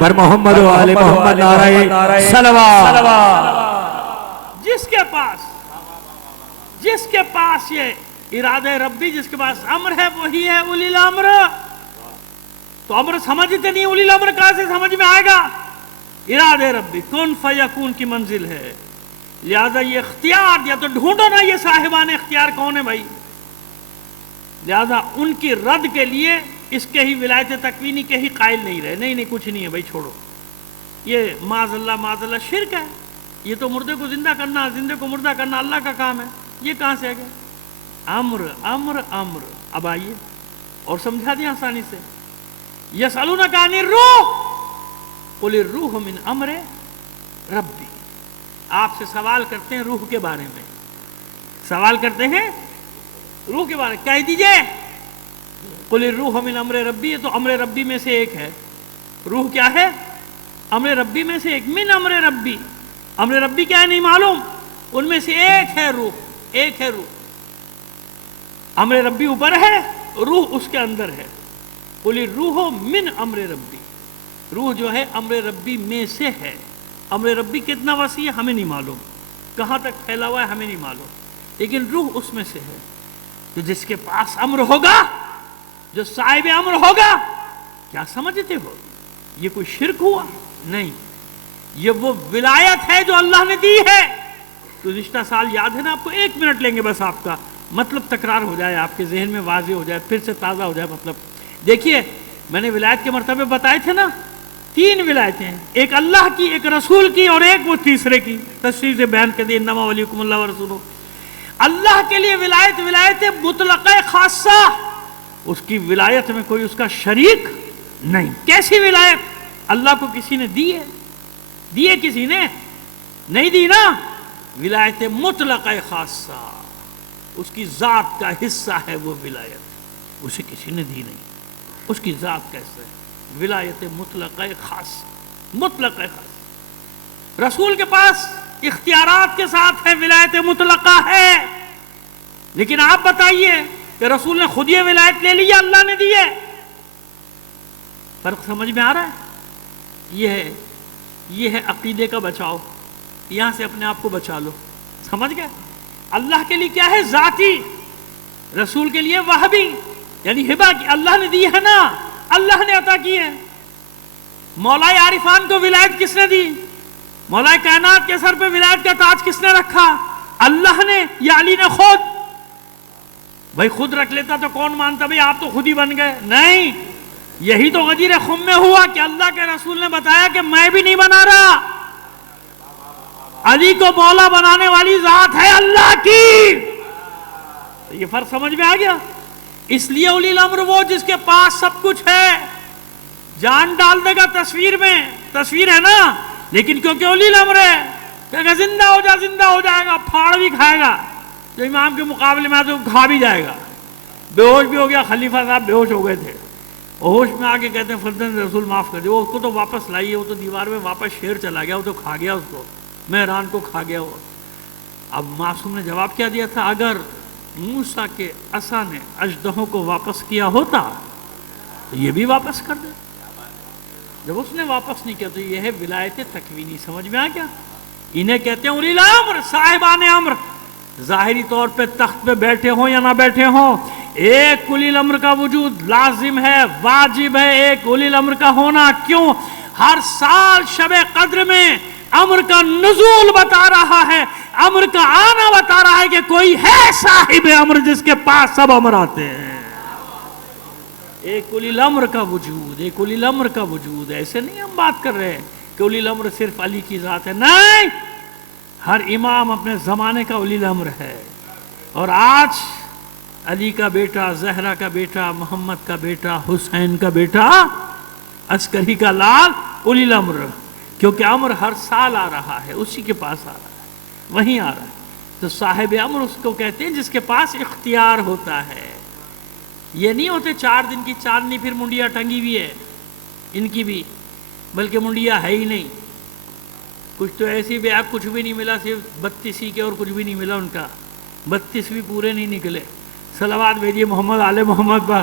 بر محمد و آل محمد نعرہ صلوات. جس کے پاس یہ ارادہ ربی، جس کے پاس امر ہے، وہی ہے اولی الامر. تو امر سمجھتے نہیں، اولی الامر کہاں سے سمجھ میں آئے گا؟ ارادہ ربی کن فیکون کی منزل ہے. لہذا یہ اختیار، یا تو ڈھونڈو نا یہ صاحبان اختیار کون ہے بھائی. لہذا ان کی رد کے لیے اس کے ہی ولایت تکوینی کے ہی قائل نہیں رہے. نہیں کچھ نہیں ہے بھائی، چھوڑو. یہ معاذ اللہ شرک ہے. یہ تو مردے کو زندہ کرنا، زندے کو مردہ کرنا اللہ کا کام ہے. یہ کہاں سے آ گیا؟ امر امر امر. اب آئیے اور سمجھا دیا آسانی سے. یسألونک عن الروح قل الروح من امر ربی. آپ سے سوال کرتے ہیں روح کے بارے میں، سوال کرتے ہیں روح کے بارے میں. کہہ دیجئے قل الروح من امر ربی. تو امر ربی میں سے ایک ہے. روح کیا ہے؟ امر ربی میں سے ایک. من امر ربی. امر ربی کیا ہے نہیں معلوم، ان میں سے ایک ہے روح. ایک ہے روح. امر ربی اوپر ہے، روح اس کے اندر ہے. قل الروح من امر ربی. روح جو ہے امر ربی میں سے ہے. امر ربی کتنا وسیع ہے ہمیں نہیں معلوم، کہاں تک پھیلا ہوا ہے ہمیں نہیں معلوم، لیکن روح اس میں سے ہے. تو جس کے پاس امر ہوگا، جو صاحب امر ہوگا، کیا سمجھتے ہو یہ کوئی شرک ہوا؟ نہیں، یہ وہ ولایت ہے جو اللہ نے دی ہے. گزشتہ سال یاد ہے نا آپ کو؟ 1 منٹ لیں گے بس، آپ کا مطلب تکرار ہو جائے، آپ کے ذہن میں واضح ہو جائے، پھر سے تازہ ہو جائے مطلب. دیکھیے میں نے ولایت کے مرتبے بتائے تھے نا، 3 ولایتیں ہیں. ایک اللہ کی، ایک رسول کی، اور ایک وہ تیسرے کی. تشریح سے بیان کر دی انما ولیکم اللہ ورسولہ. اللہ کے لیے ولایت مطلقہ خاصہ. اس کی ولایت میں کوئی اس کا شریک نہیں. کیسی ولایت؟ اللہ کو کسی نے دی ہے؟ دی ہے کسی نے؟ نہیں دی نا. ولایت مطلقہ خاصہ، اس کی ذات کا حصہ ہے وہ ولایت. اسے کسی نے دی نہیں، اس کی ذات کا حصہ ہے. ولایت مطلقہ خاص. مطلقہ خاص. رسول کے پاس اختیارات کے ساتھ ہے، ولایت مطلقہ ہے. لیکن آپ بتائیے کہ رسول نے خود یہ ولایت لے لی یا اللہ نے دی ہے؟ فرق سمجھ میں آ رہا ہے؟ یہ ہے عقیدے کا بچاؤ. یہاں سے اپنے آپ کو بچا لو. سمجھ گئے؟ اللہ کے لیے کیا ہے؟ ذاتی. رسول کے لیے وہبی، یعنی ہبہ کی. اللہ نے دی ہے نا، اللہ نے عطا کی ہے. مولا عارفان کو ولایت کس نے دی؟ مولا کائنات کے سر پہ ولایت کا تاج کس نے رکھا؟ اللہ نے یا علی نے خود؟ بھائی خود رکھ لیتا تو کون مانتا بھائی آپ تو خود ہی بن گئے. نہیں، یہی تو غدیر خم میں ہوا کہ اللہ کے رسول نے بتایا کہ میں بھی نہیں بنا رہا. علی کو مولا بنانے والی ذات ہے اللہ کی. یہ فرق سمجھ میں آ گیا؟ اس لیے اولی الامر وہ جس کے پاس سب کچھ ہے. جان ڈال دے گا تصویر میں، تصویر ہے نا، لیکن کیونکہ اولی الامر ہے، کہ زندہ ہو جا، زندہ ہو جائے گا، پھاڑ بھی کھائے گا. جو امام کے مقابلے میں تو کھا بھی جائے گا. بے ہوش بھی ہو گیا. خلیفہ صاحب بے ہوش ہو گئے تھے، ہوش میں آ کے کہتے ہیں فرزند رسول معاف کر دے. وہ اس کو تو واپس لائیے، وہ تو دیوار میں واپس شیر چلا گیا، وہ تو کھا گیا، اس کو مہران کو کھا گیا وہ. اب معصوم نے جواب کیا دیا تھا؟ اگر موسیٰ کے عصا نے اژدہوں کو واپس کیا ہوتا تو یہ بھی واپس کر دے. جب اس نے واپس نہیں کیا تو یہ ہے ولایت تکوینی. سمجھ میں آ گیا؟ انہیں کہتے ہیں اولی الامر، صاحبان امر. ظاہری طور پہ تخت پہ بیٹھے ہوں یا نہ بیٹھے ہوں، ایک اولی الامر کا وجود لازم ہے، واجب ہے ایک اولی الامر کا ہونا. کیوں؟ ہر سال شب قدر میں امر کا نزول بتا رہا ہے، امر کا آنا بتا رہا ہے کہ کوئی ہے صاحب امر جس کے پاس سب امر آتے ہیں. ایک اولی الامر کا وجود، ایک اولی الامر کا وجود. ایسے نہیں ہم بات کر رہے ہیں کہ اولی الامر صرف علی کی ذات ہے. نہیں، ہر امام اپنے زمانے کا اولی الامر ہے. اور آج علی کا بیٹا، زہرا کا بیٹا، محمد کا بیٹا، حسین کا بیٹا، عسکری کا لال اولی الامر. کیونکہ امر ہر سال آ رہا ہے، اسی کے پاس آ رہا ہے، وہیں آ رہا ہے. تو صاحب امر اس کو کہتے ہیں جس کے پاس اختیار ہوتا ہے. یہ نہیں ہوتے 4 دن کی چاندنی پھر منڈیا ٹنگی ہوئی ہے ان کی بھی، بلکہ منڈیا ہے ہی نہیں. کچھ تو ایسی بھی آپ کچھ بھی نہیں ملا، صرف 32 ہی کے، اور کچھ بھی نہیں ملا ان کا. 32 بھی پورے نہیں نکلے. صلوات بھیجیے محمد آل محمد پر.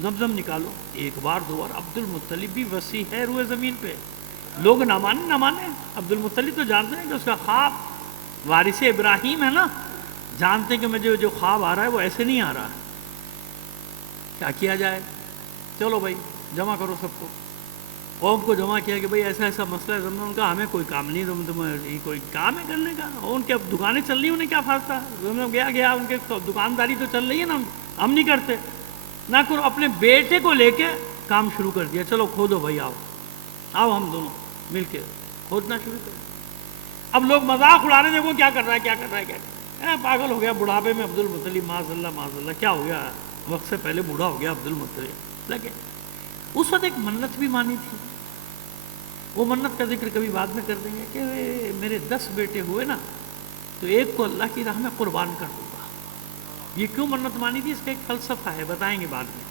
زمزم نکالو. ایک بار دو بار. عبد المطلب بھی وسیع ہے روئے زمین پہ. لوگ نہ مانے. عبد المطلب تو جانتے ہیں کہ اس کا خواب وارث ابراہیم ہے نا. جانتے ہیں کہ مجھے جو خواب آ رہا ہے وہ ایسے نہیں آ رہا ہے. کیا کیا جائے؟ چلو بھائی جمع کرو سب کو. قوم کو جمع کیا کہ بھائی ایسا ایسا مسئلہ ہے. زمزم کا ہمیں کوئی کام نہیں, تمہیں کوئی کام ہے کرنے کا. ان کے اب دکانیں چل رہی, انہیں کیا فاصلہ. زمزم گیا ان کے دکانداری تو چل رہی ہے نا, ہم نہیں کرتے نہ کرو. اپنے بیٹے کو لے کے کام شروع کر دیا. چلو کھودو بھائی, آؤ ہم دونوں مل کے کھودنا شروع کر. اب لوگ مذاق اڑا رہے ہیں, دیکھو کیا کر رہا ہے, کیا کر رہا ہے, کیا پاگل ہو گیا بڑھاپے میں عبد المطلب. معاذ اللہ کیا ہو گیا, وقت سے پہلے بوڑھا ہو گیا عبد المطلب. لگے اس وقت ایک منت بھی مانی تھی. وہ منت کا ذکر کبھی بعد میں کر دیں گے کہ میرے 10 بیٹے ہوئے نا تو ایک کو اللہ کی راہ میں قربان کر دوں گا. یہ کیوں منت مانی تھی, اس کا ایک فلسفہ ہے, بتائیں گے بعد میں.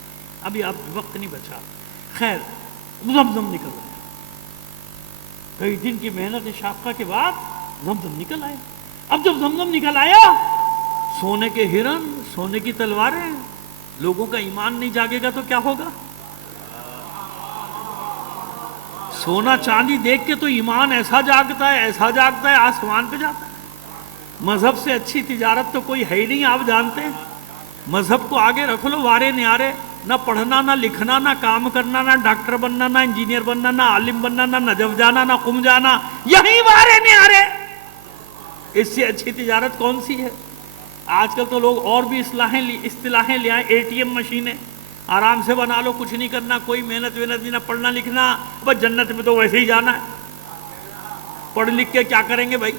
ابھی آپ وقت نہیں بچا. خیر, زمزم نکل آیا. کئی دن کی محنت شاقہ کے بعد زمزم نکل آیا. اب جب زمزم نکل آیا, سونے کے ہرن, سونے کی تلواریں. لوگوں کا ایمان نہیں جاگے گا تو کیا ہوگا؟ سونا چاندی دیکھ کے تو ایمان ایسا جاگتا ہے آسمان پہ جاتا ہے. مذہب سے اچھی تجارت تو کوئی ہے ہی نہیں, آپ جانتے ہیں. مذہب کو آگے رکھ لو, وارے نیارے, نہ پڑھنا نہ لکھنا نہ کام کرنا, نہ ڈاکٹر بننا نہ انجینئر بننا نہ عالم بننا نہ نجف جانا نہ قم جانا, یہی وارے نیارے. اس سے اچھی تجارت کون سی ہے؟ آج کل تو لوگ اور بھی اصطلاحیں لے آئیں. ATM مشینیں آرام سے بنا لو, کچھ نہیں کرنا, کوئی محنت نہیں, نہ پڑھنا لکھنا, بس جنت میں تو ویسے ہی جانا ہے. پڑھ لکھ کے کیا کریں گے بھائی؟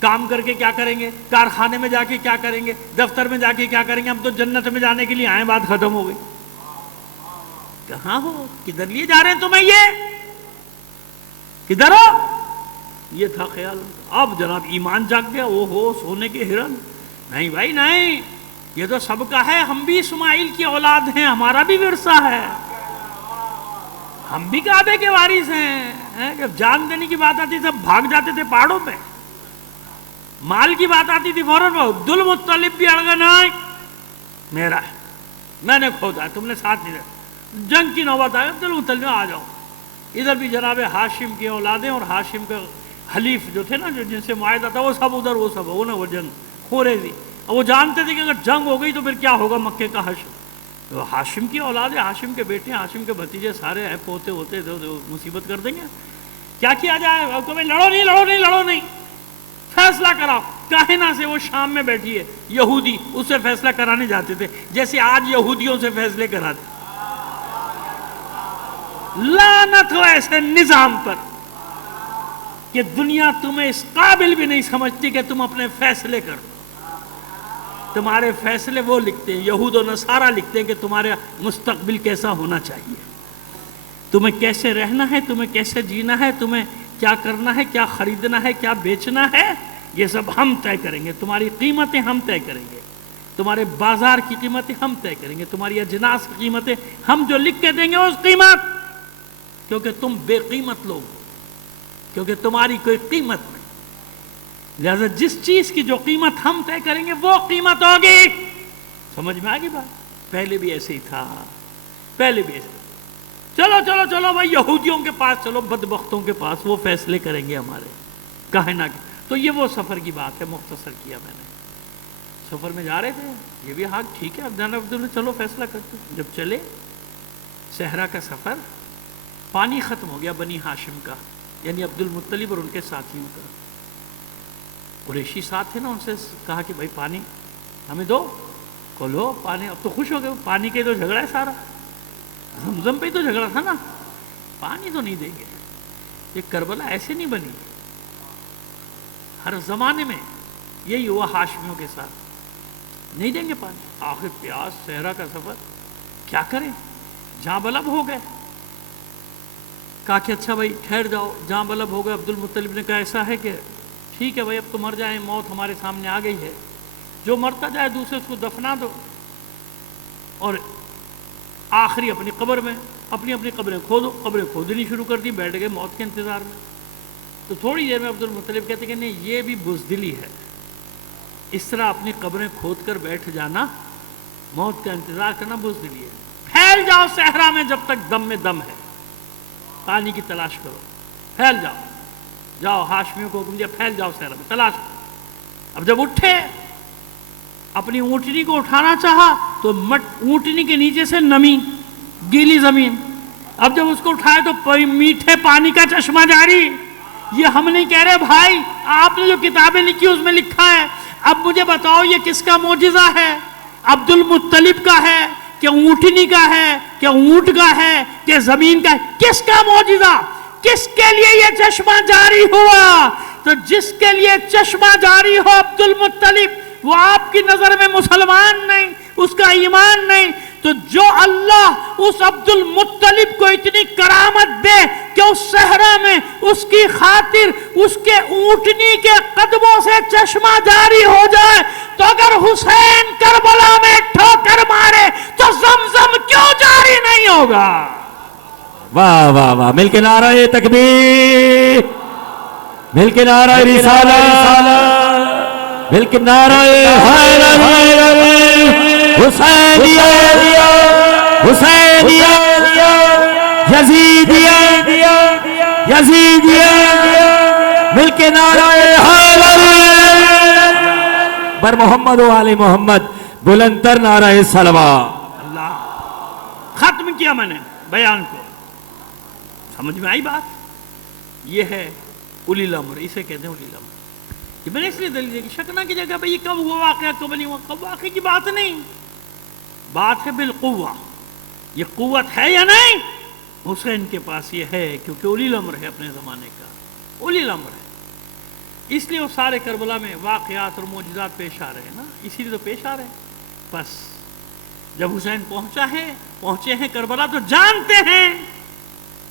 کام کر کے کیا کریں گے؟ کارخانے میں جا کے کیا کریں گے؟ دفتر میں جا کے کیا کریں گے؟ ہم تو جنت میں جانے کے لیے آئے, بات ختم ہو گئی. کہاں ہو, کدھر لیے جا رہے ہیں تمہیں, یہ کدھر ہو؟ یہ تھا خیال. اب جناب ایمان جاگ گیا. او ہو, سونے کے ہرن. نہیں بھائی نہیں, یہ تو سب کا ہے. ہم بھی اسماعیل کی اولاد ہیں, ہمارا بھی ورثہ ہے, ہم بھی کعبے کے وارث ہیں. جب جان دینے کی بات آتی سب بھاگ جاتے تھے پہاڑوں پہ. مال کی بات آتی تھی فوراً عبد المطلب بھی اڑ گئے, نہیں میرا ہے, میں نے کھودا ہے, تم نے ساتھ نہیں رہا. جنگ کی نوبت آئے, عبد المطلب آ جاؤ. ادھر بھی جناب ہاشم کی اولادیں اور ہاشم کا حلیف جو تھے نا, جو جن سے معاہدہ تھا, وہ سب ادھر, وہ سب وہ نا, وہ جنگ ہو رہی تھی. وہ جانتے تھے کہ اگر جنگ ہو گئی تو پھر کیا ہوگا مکے کا حشر. تو ہاشم کی اولاد ہے, ہاشم کے بیٹے, ہاشم کے بھتیجے سارے ہیں, پوتے ہوتے مصیبت کر دیں گے. کیا کیا جائے؟ لڑو نہیں, فیصلہ کراؤ. کاہنا سے وہ شام میں بیٹھی ہے یہودی, اس سے فیصلہ کرانے جاتے تھے جیسے آج یہودیوں سے فیصلے کراتے. لعنت ہو ایسے نظام پر کہ دنیا تمہیں اس قابل بھی نہیں سمجھتی کہ تم اپنے فیصلے کرو. تمہارے فیصلے وہ لکھتے ہیں, یہود و نصارہ لکھتے ہیں کہ تمہارا مستقبل کیسا ہونا چاہیے, تمہیں کیسے رہنا ہے, تمہیں کیسے جینا ہے, تمہیں کیا کرنا ہے, کیا خریدنا ہے, کیا بیچنا ہے, یہ سب ہم طے کریں گے. تمہاری قیمتیں ہم طے کریں گے, تمہارے بازار کی قیمتیں ہم طے کریں گے, تمہاری اجناس کی قیمتیں ہم جو لکھ کے دیں گے اس قیمت, کیونکہ تم بے قیمت لوگ ہو, کیونکہ تمہاری کوئی قیمت نہیں. لہذا جس چیز کی جو قیمت ہم طے کریں گے وہ قیمت ہوگی. سمجھ میں آگی بات؟ پہلے بھی ایسے ہی تھا, پہلے بھی ایسے. چلو بھائی یہودیوں کے پاس چلو, بدبختوں کے پاس, وہ فیصلے کریں گے ہمارے کہے نہ کہ. تو یہ وہ سفر کی بات ہے, مختصر کیا میں نے. سفر میں جا رہے تھے, یہ بھی ہاں ٹھیک ہے, اب جانا چلو فیصلہ کرتے. جب چلے صحرا کا سفر, پانی ختم ہو گیا بنی ہاشم کا, یعنی عبد المطلب اور ان کے ساتھیوں کا. قریشی ساتھ تھے نا, ان سے کہا کہ بھائی پانی ہمیں دو. کھولو پانی. اب تو خوش ہو گئے, پانی کے تو جھگڑا ہے سارا, زمزم پہ تو جھگڑا تھا نا, پانی تو نہیں دیں گے. یہ کربلا ایسے نہیں بنی, ہر زمانے میں یہی ہوا ہاشمیوں کے ساتھ, نہیں دیں گے پانی. آخر پیاس, صحرا کا سفر, کیا کریں, جاں بلب ہو گئے. کہا کہ اچھا بھائی ٹھہر جاؤ, جاں بلب ہو گئے. عبد المطلب نے کہا ایسا ہے کہ ٹھیک ہے بھائی, اب تو مر جائیں, موت ہمارے سامنے آ گئی ہے, جو مرتا جائے دوسرے اس کو دفنا دو. اور آخری اپنی قبر میں اپنی قبریں کھودو. قبریں کھودنی شروع کر دی, بیٹھ گئے موت کے انتظار میں. تو تھوڑی دیر میں عبد المطلب کہتے کہ نہیں, یہ بھی بزدلی ہے, اس طرح اپنی قبریں کھود کر بیٹھ جانا, موت کا انتظار کرنا بزدلی ہے. پھیل جاؤ صحرا میں جب تک دم میں دم ہے، پانی کی تلاش کرو، پھیل جاؤ، جاؤ ہاشمیوں کو حکم دیا پھیل جاؤ صحرا میں تلاش کرو۔ اب جب اٹھے اپنی اونٹنی کو اٹھانا چاہا تو اونٹنی کے نیچے سے نمی، گیلی زمین، اب جب اس کو اٹھائے تو میٹھے پانی کا چشمہ جاری۔ یہ ہم نہیں کہہ رہے بھائی، آپ نے جو کتابیں لکھی اس میں لکھا ہے۔ اب مجھے بتاؤ یہ کس کا معجزہ ہے؟ عبد المطلب کا ہے کہ اونٹنی کا ہے کہ اونٹ کا ہے کہ زمین کا ہے؟ کس کا معجزہ؟ کس کے لیے یہ چشمہ جاری ہوا؟ تو جس کے لیے چشمہ جاری ہو عبد المطلب، وہ آپ کی نظر میں مسلمان نہیں، اس کا ایمان نہیں، تو جو اللہ اس عبد المطلب کو اتنی کرامت دے کہ اس صحرا میں اس کی خاطر اس کے اونٹنی کے قدموں سے چشمہ جاری ہو جائے، تو اگر حسین کربلا میں ٹھوکر مارے تو زمزم کیوں جاری نہیں ہوگا؟ واہ واہ واہ، مل کے نعرہ تکبیر، مل کے نعرہ رسالت، مل کے نعرہ حیدر حسینیہ حسینیہ یزیدیہ یزیدیہ، مل کے نعرہ حیدر بر محمد و آل محمد، بلندتر نعرہ صلوات۔ اللہ، ختم کیا میں نے بیان کو، سمجھ میں آئی بات؟ یہ ہے اولی الامر، اسے کہتے ہیں اولی الامر۔ یہ میں نے اس لیے دلیل دی کہ شکنہ کی جگہ بھئی یہ کب ہوا واقعہ، کب نہیں ہوا، کب واقعہ کی بات نہیں، بات ہے بالقوہ۔ یہ قوت ہے یا نہیں؟ حسین کے پاس یہ ہے، کیونکہ اولی الامر ہے اپنے زمانے کا، اولی الامر ہے۔ اس لیے وہ سارے کربلا میں واقعات اور معجزات پیش آ رہے ہیں نا، اسی لیے تو پیش آ رہے ہیں۔ بس جب حسین پہنچے ہیں کربلا تو جانتے ہیں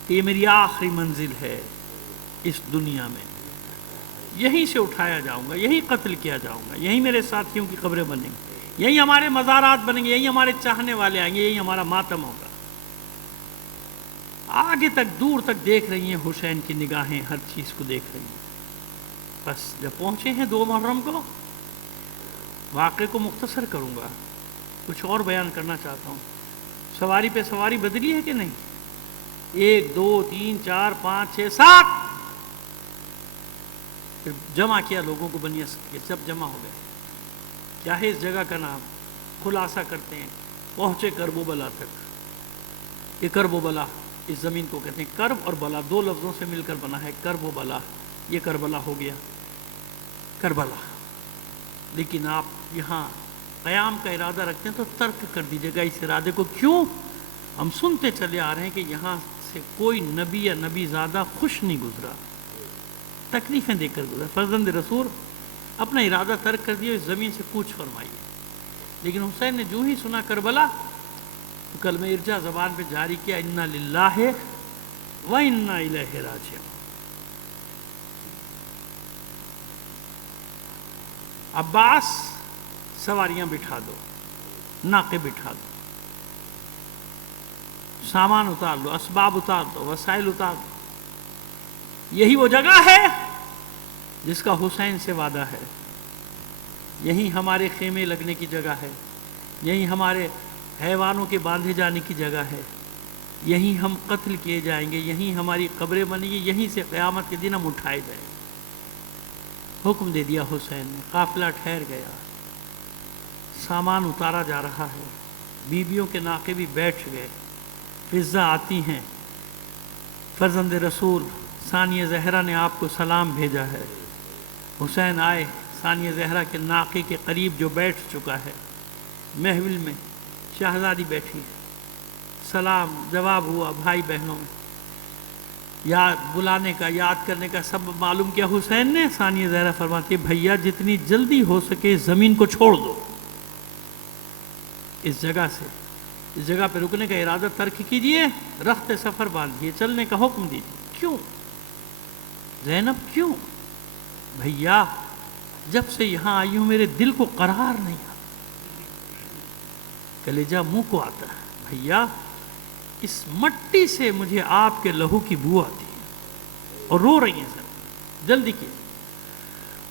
کہ یہ میری آخری منزل ہے اس دنیا میں، یہیں سے اٹھایا جاؤں گا، یہیں قتل کیا جاؤں گا، یہیں میرے ساتھیوں کی قبریں بنیں گی، یہیں ہمارے مزارات بنیں گے، یہیں ہمارے چاہنے والے آئیں گے، یہیں ہمارا ماتم ہوگا۔ آگے تک دور تک دیکھ رہی ہیں حسین کی نگاہیں، ہر چیز کو دیکھ رہی ہیں۔ بس جب پہنچے ہیں 2 محرم کو، واقعے کو مختصر کروں گا، کچھ اور بیان کرنا چاہتا ہوں۔ سواری پہ سواری بدلی ہے کہ نہیں؟ 1 2 3 4 5 6 7، پھر جمع کیا لوگوں کو بنی اسد کے، جب جمع ہو گئے کیا ہے اس جگہ کا نام، خلاصہ کرتے ہیں، پہنچے کرب و بلا تک۔ یہ کرب و بلا اس زمین کو کہتے ہیں، کرب اور بلا 2 لفظوں سے مل کر بنا ہے، کرب و بلا۔ یہ کربلا ہو گیا، کربلا۔ لیکن آپ یہاں قیام کا ارادہ رکھتے ہیں تو ترک کر دیجیے گا اس ارادے کو۔ کیوں؟ ہم سنتے چلے آ رہے ہیں کہ یہاں سے کوئی نبی یا نبی زادہ خوش نہیں گزرا، تکلیفیں دے کر گزرا۔ فرزند رسول اپنا ارادہ ترک کر دیا، اس زمین سے کوچ فرمائیے۔ لیکن حسین نے جو ہی سنا کربلا تو کلمہ ارجاء زبان پہ جاری کیا، انا للہ و انا الیہ راجعون۔ عباس سواریاں بٹھا دو، ناقے بٹھا دو، سامان اتار دو، اسباب اتار دو، وسائل اتار دو۔ یہی وہ جگہ ہے جس کا حسین سے وعدہ ہے، یہی ہمارے خیمے لگنے کی جگہ ہے، یہی ہمارے حیوانوں کے باندھے جانے کی جگہ ہے، یہیں ہم قتل کیے جائیں گے، یہیں ہماری قبریں بنیں گی، یہیں سے قیامت کے دن ہم اٹھائے جائیں گے۔ حکم دے دیا حسین نے، قافلہ ٹھہر گیا، سامان اتارا جا رہا ہے، بیویوں کے ناقے بھی بیٹھ گئے، فضا آتی ہیں۔ فرزند رسول ثانیہ زہرا نے آپ کو سلام بھیجا ہے۔ حسین آئے، ثانیہ زہرا کے ناقے کے قریب جو بیٹھ چکا ہے، محفل میں شہزادی بیٹھی، سلام جواب ہوا، بھائی بہنوں میں یاد بلانے کا، یاد کرنے کا سبب معلوم کیا حسین نے؟ ثانیہ زہرا فرماتی ہے، بھیا جتنی جلدی ہو سکے اس زمین کو چھوڑ دو، اس جگہ سے، اس جگہ پہ رکنے کا ارادہ ترک کیجئے، رخت سفر باندھیے، چلنے کا حکم دیجئے۔ کیوں زینب کیوں؟ بھیا جب سے یہاں آئی ہوں میرے دل کو قرار نہیں آتا، کلیجہ منہ کو آتا ہے، بھیا اس مٹی سے مجھے آپ کے لہو کی بو آتی ہے، اور رو رہی ہیں سر، جلدی کیجئے۔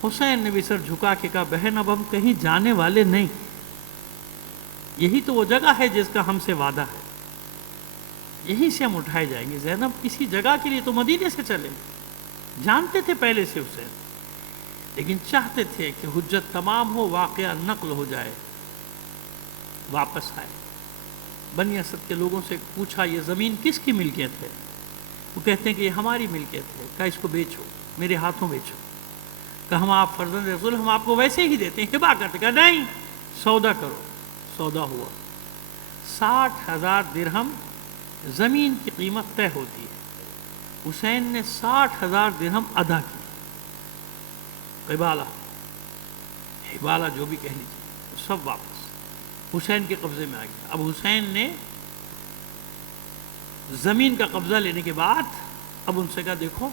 حسین نے بھی سر جھکا کے کہا، بہن اب ہم کہیں جانے والے نہیں، یہی تو وہ جگہ ہے جس کا ہم سے وعدہ ہے، یہیں سے ہم اٹھائے جائیں گے. زینب کسی جگہ کے لیے تو مدینے سے چلے, جانتے تھے پہلے سے اسے, لیکن چاہتے تھے کہ حجت تمام ہو, واقعہ نقل ہو جائے, واپس آئے. بنی اسد کے لوگوں سے پوچھا یہ زمین کس کی ملکیت ہے؟ وہ کہتے ہیں کہ یہ ہماری ملکیت ہے. کہا اس کو بیچو, میرے ہاتھوں بیچو. کہا ہم آپ فرزند رسول, ہم آپ کو ویسے ہی دیتے ہیں, ہبا کرتے. کہا نہیں, سودا کرو. سودا ہوا. 60,000 درہم زمین کی قیمت طے ہوتی ہے. حسین نے 60,000 درہم ادا کی. حبالہ جو بھی کہہ لیجیے, سب واپس حسین کے قبضے میں آ گیا. اب حسین نے زمین کا قبضہ لینے کے بعد اب ان سے کہا دیکھو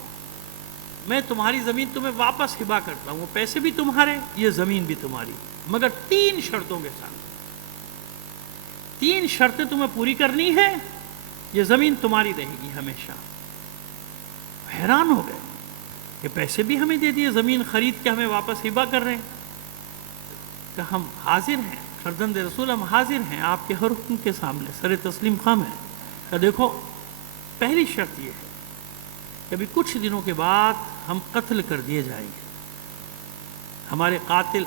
میں تمہاری زمین تمہیں واپس ہبا کرتا ہوں, وہ پیسے بھی تمہارے, یہ زمین بھی تمہاری, مگر 3 شرطوں کے ساتھ. 3 شرطیں تمہیں پوری کرنی ہے, یہ زمین تمہاری رہے گی ہمیشہ. حیران ہو گئے کہ پیسے بھی ہمیں دے دیے, زمین خرید کے ہمیں واپس ہبا کر رہے ہیں. کہ ہم حاضر ہیں فرزند رسول, ہم حاضر ہیں آپ کے ہر حکم کے سامنے, سر تسلیم خم ہے. کہ دیکھو پہلی شرط یہ ہے کہ ابھی کچھ دنوں کے بعد ہم قتل کر دیے جائیں گے. ہمارے قاتل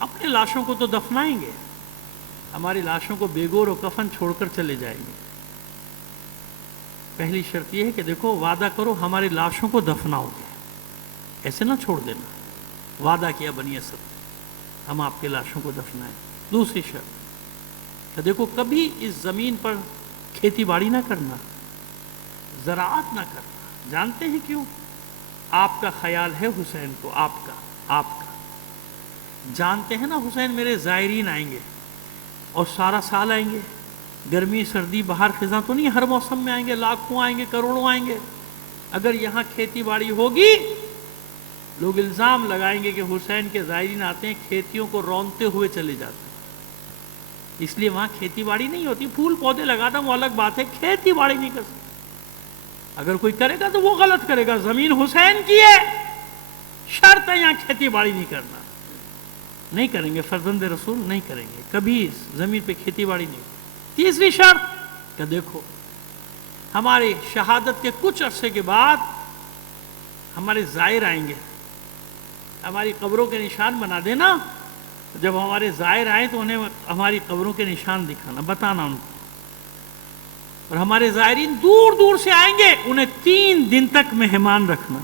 اپنے لاشوں کو تو دفنائیں گے, ہماری لاشوں کو بے گور و کفن چھوڑ کر چلے جائیں گے. پہلی شرط یہ ہے کہ دیکھو وعدہ کرو ہماری لاشوں کو دفناؤ گے, ایسے نہ چھوڑ دینا. وعدہ کیا بنی اسد, ہم آپ کے لاشوں کو دفنائیں. دوسری شرط کہ دیکھو کبھی اس زمین پر کھیتی باڑی نہ کرنا, زراعت نہ کرنا. جانتے ہیں کیوں؟ آپ کا خیال ہے حسین کو, آپ کا جانتے ہیں نا حسین میرے زائرین آئیں گے اور سارا سال آئیں گے, گرمی سردی بہار خزاں تو نہیں, ہر موسم میں آئیں گے, لاکھوں آئیں گے, کروڑوں آئیں گے. اگر یہاں کھیتی باڑی ہوگی لوگ الزام لگائیں گے کہ حسین کے زائرین آتے ہیں کھیتیوں کو رونتے ہوئے چلے جاتے ہیں, اس لیے وہاں کھیتی باڑی نہیں ہوتی. پھول پودے لگاتا وہ الگ بات ہے, کھیتی باڑی نہیں کر سکتے. اگر کوئی کرے گا تو وہ غلط کرے گا. زمین حسین کی ہے, شرط ہے یہاں کھیتی باڑی نہیں کرنا. نہیں کریں گے فرزند رسول, نہیں کریں گے کبھی, زمین پہ کھیتی باڑی نہیں. تیسری شرط کہ دیکھو ہماری شہادت کے کچھ عرصے کے بعد ہمارے زائر آئیں گے, ہماری قبروں کے نشان بنا دینا. جب ہمارے زائر آئیں تو انہیں ہماری قبروں کے نشان دکھانا, بتانا ان کو. اور ہمارے زائرین دور دور سے آئیں گے, انہیں 3 دن تک مہمان رکھنا.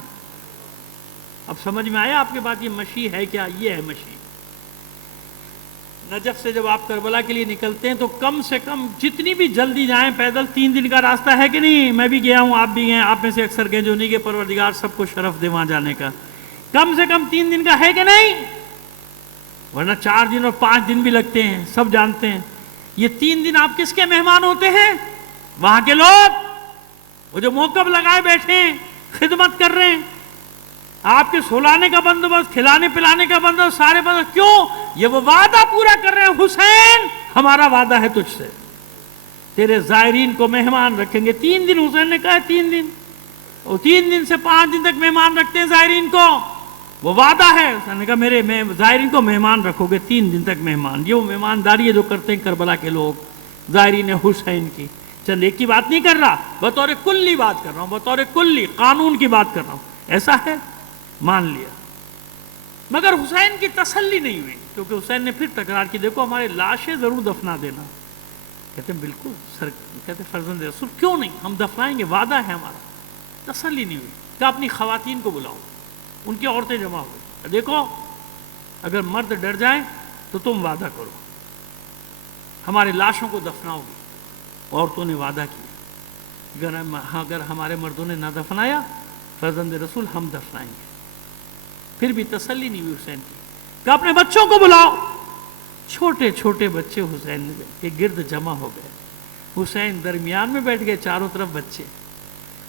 اب سمجھ میں آیا آپ کے بات, یہ مشی ہے کیا؟ یہ ہے مشی. نجف سے جب آپ کربلا کے لیے نکلتے ہیں تو کم سے کم جتنی بھی جلدی جائیں پیدل 3 دن کا راستہ ہے کہ نہیں؟ میں بھی گیا ہوں, آپ بھی گئے, آپ میں سے اکثر گئے جو نہیں گئے, پروردگار سب کو شرف دے وہاں جانے کا. کم سے کم 3 دن کا ہے کہ نہیں؟ ورنہ 4 دن اور 5 دن بھی لگتے ہیں, سب جانتے ہیں. یہ 3 دن آپ کس کے مہمان ہوتے ہیں؟ وہاں کے لوگ, وہ جو موقف لگائے بیٹھے ہیں, خدمت کر رہے ہیں, آپ کے سلانے کا بندوبست, کھلانے پلانے کا بندوبست, سارے بندوبست. کیوں؟ یہ وہ وعدہ پورا کر رہے ہیں, حسین ہمارا وعدہ ہے تجھ سے, تیرے زائرین کو مہمان رکھیں گے. 3 دن حسین نے کہا 3 دن, اور 3 دن سے 5 دن تک مہمان رکھتے ہیں زائرین کو, وہ وعدہ ہے. حسین نے کہا میرے زائرین کو مہمان رکھو گے 3 دن تک مہمان. یہ وہ مہمانداری ہے جو کرتے ہیں کربلا کے لوگ زائرین حسین کی. چند ایک کی بات نہیں کر رہا, بطور کلی بات کر رہا ہوں, بطور کلی قانون کی بات کر رہا ہوں. ایسا ہے, مان لیا. مگر حسین کی تسلی نہیں ہوئی, کیونکہ حسین نے پھر تکرار کی, دیکھو ہمارے لاشیں ضرور دفنا دینا. کہتے ہیں بالکل سر, کہتے ہیں فرزند رسول کیوں نہیں, ہم دفنائیں گے, وعدہ ہے ہمارا. تسلی نہیں ہوئی. کہ اپنی خواتین کو بلاؤ, ان کی عورتیں جمع ہوئی. دیکھو اگر مرد ڈر جائیں تو تم وعدہ کرو, ہمارے لاشوں کو دفناؤ گے. عورتوں نے وعدہ کیا, اگر ہمارے مردوں نے نہ دفنایا فرزند رسول ہم دفنائیں گے. پھر بھی تسلی نہیں ہوئی حسین کی. کہ اپنے بچوں کو بلاؤ. چھوٹے چھوٹے بچے حسین کے گرد جمع ہو گئے. حسین درمیان میں بیٹھ گئے, چاروں طرف بچے.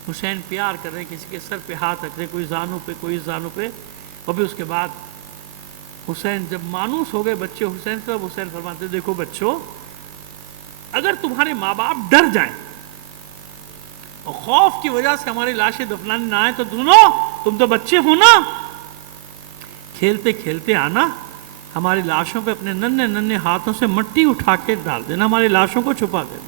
حسین پیار کر رہے, کسی کے سر پہ ہاتھ رکھ رہے, کوئی زانوں پہ, کوئی زانوں پہ. اور پھر اس کے بعد حسین جب مانوس ہو گئے بچے حسین سے, حسین فرماتے دیکھو بچوں, اگر تمہارے ماں باپ ڈر جائیں اور خوف کی وجہ سے ہماری لاشیں دفنانے نہ آئیں تو تم تو بچے ہو نا, کھیلتے کھیلتے آنا, ہماری لاشوں پہ اپنے ننھے ننھے ہاتھوں سے مٹی اٹھا کے ڈال دینا, ہماری لاشوں کو چھپا دینا.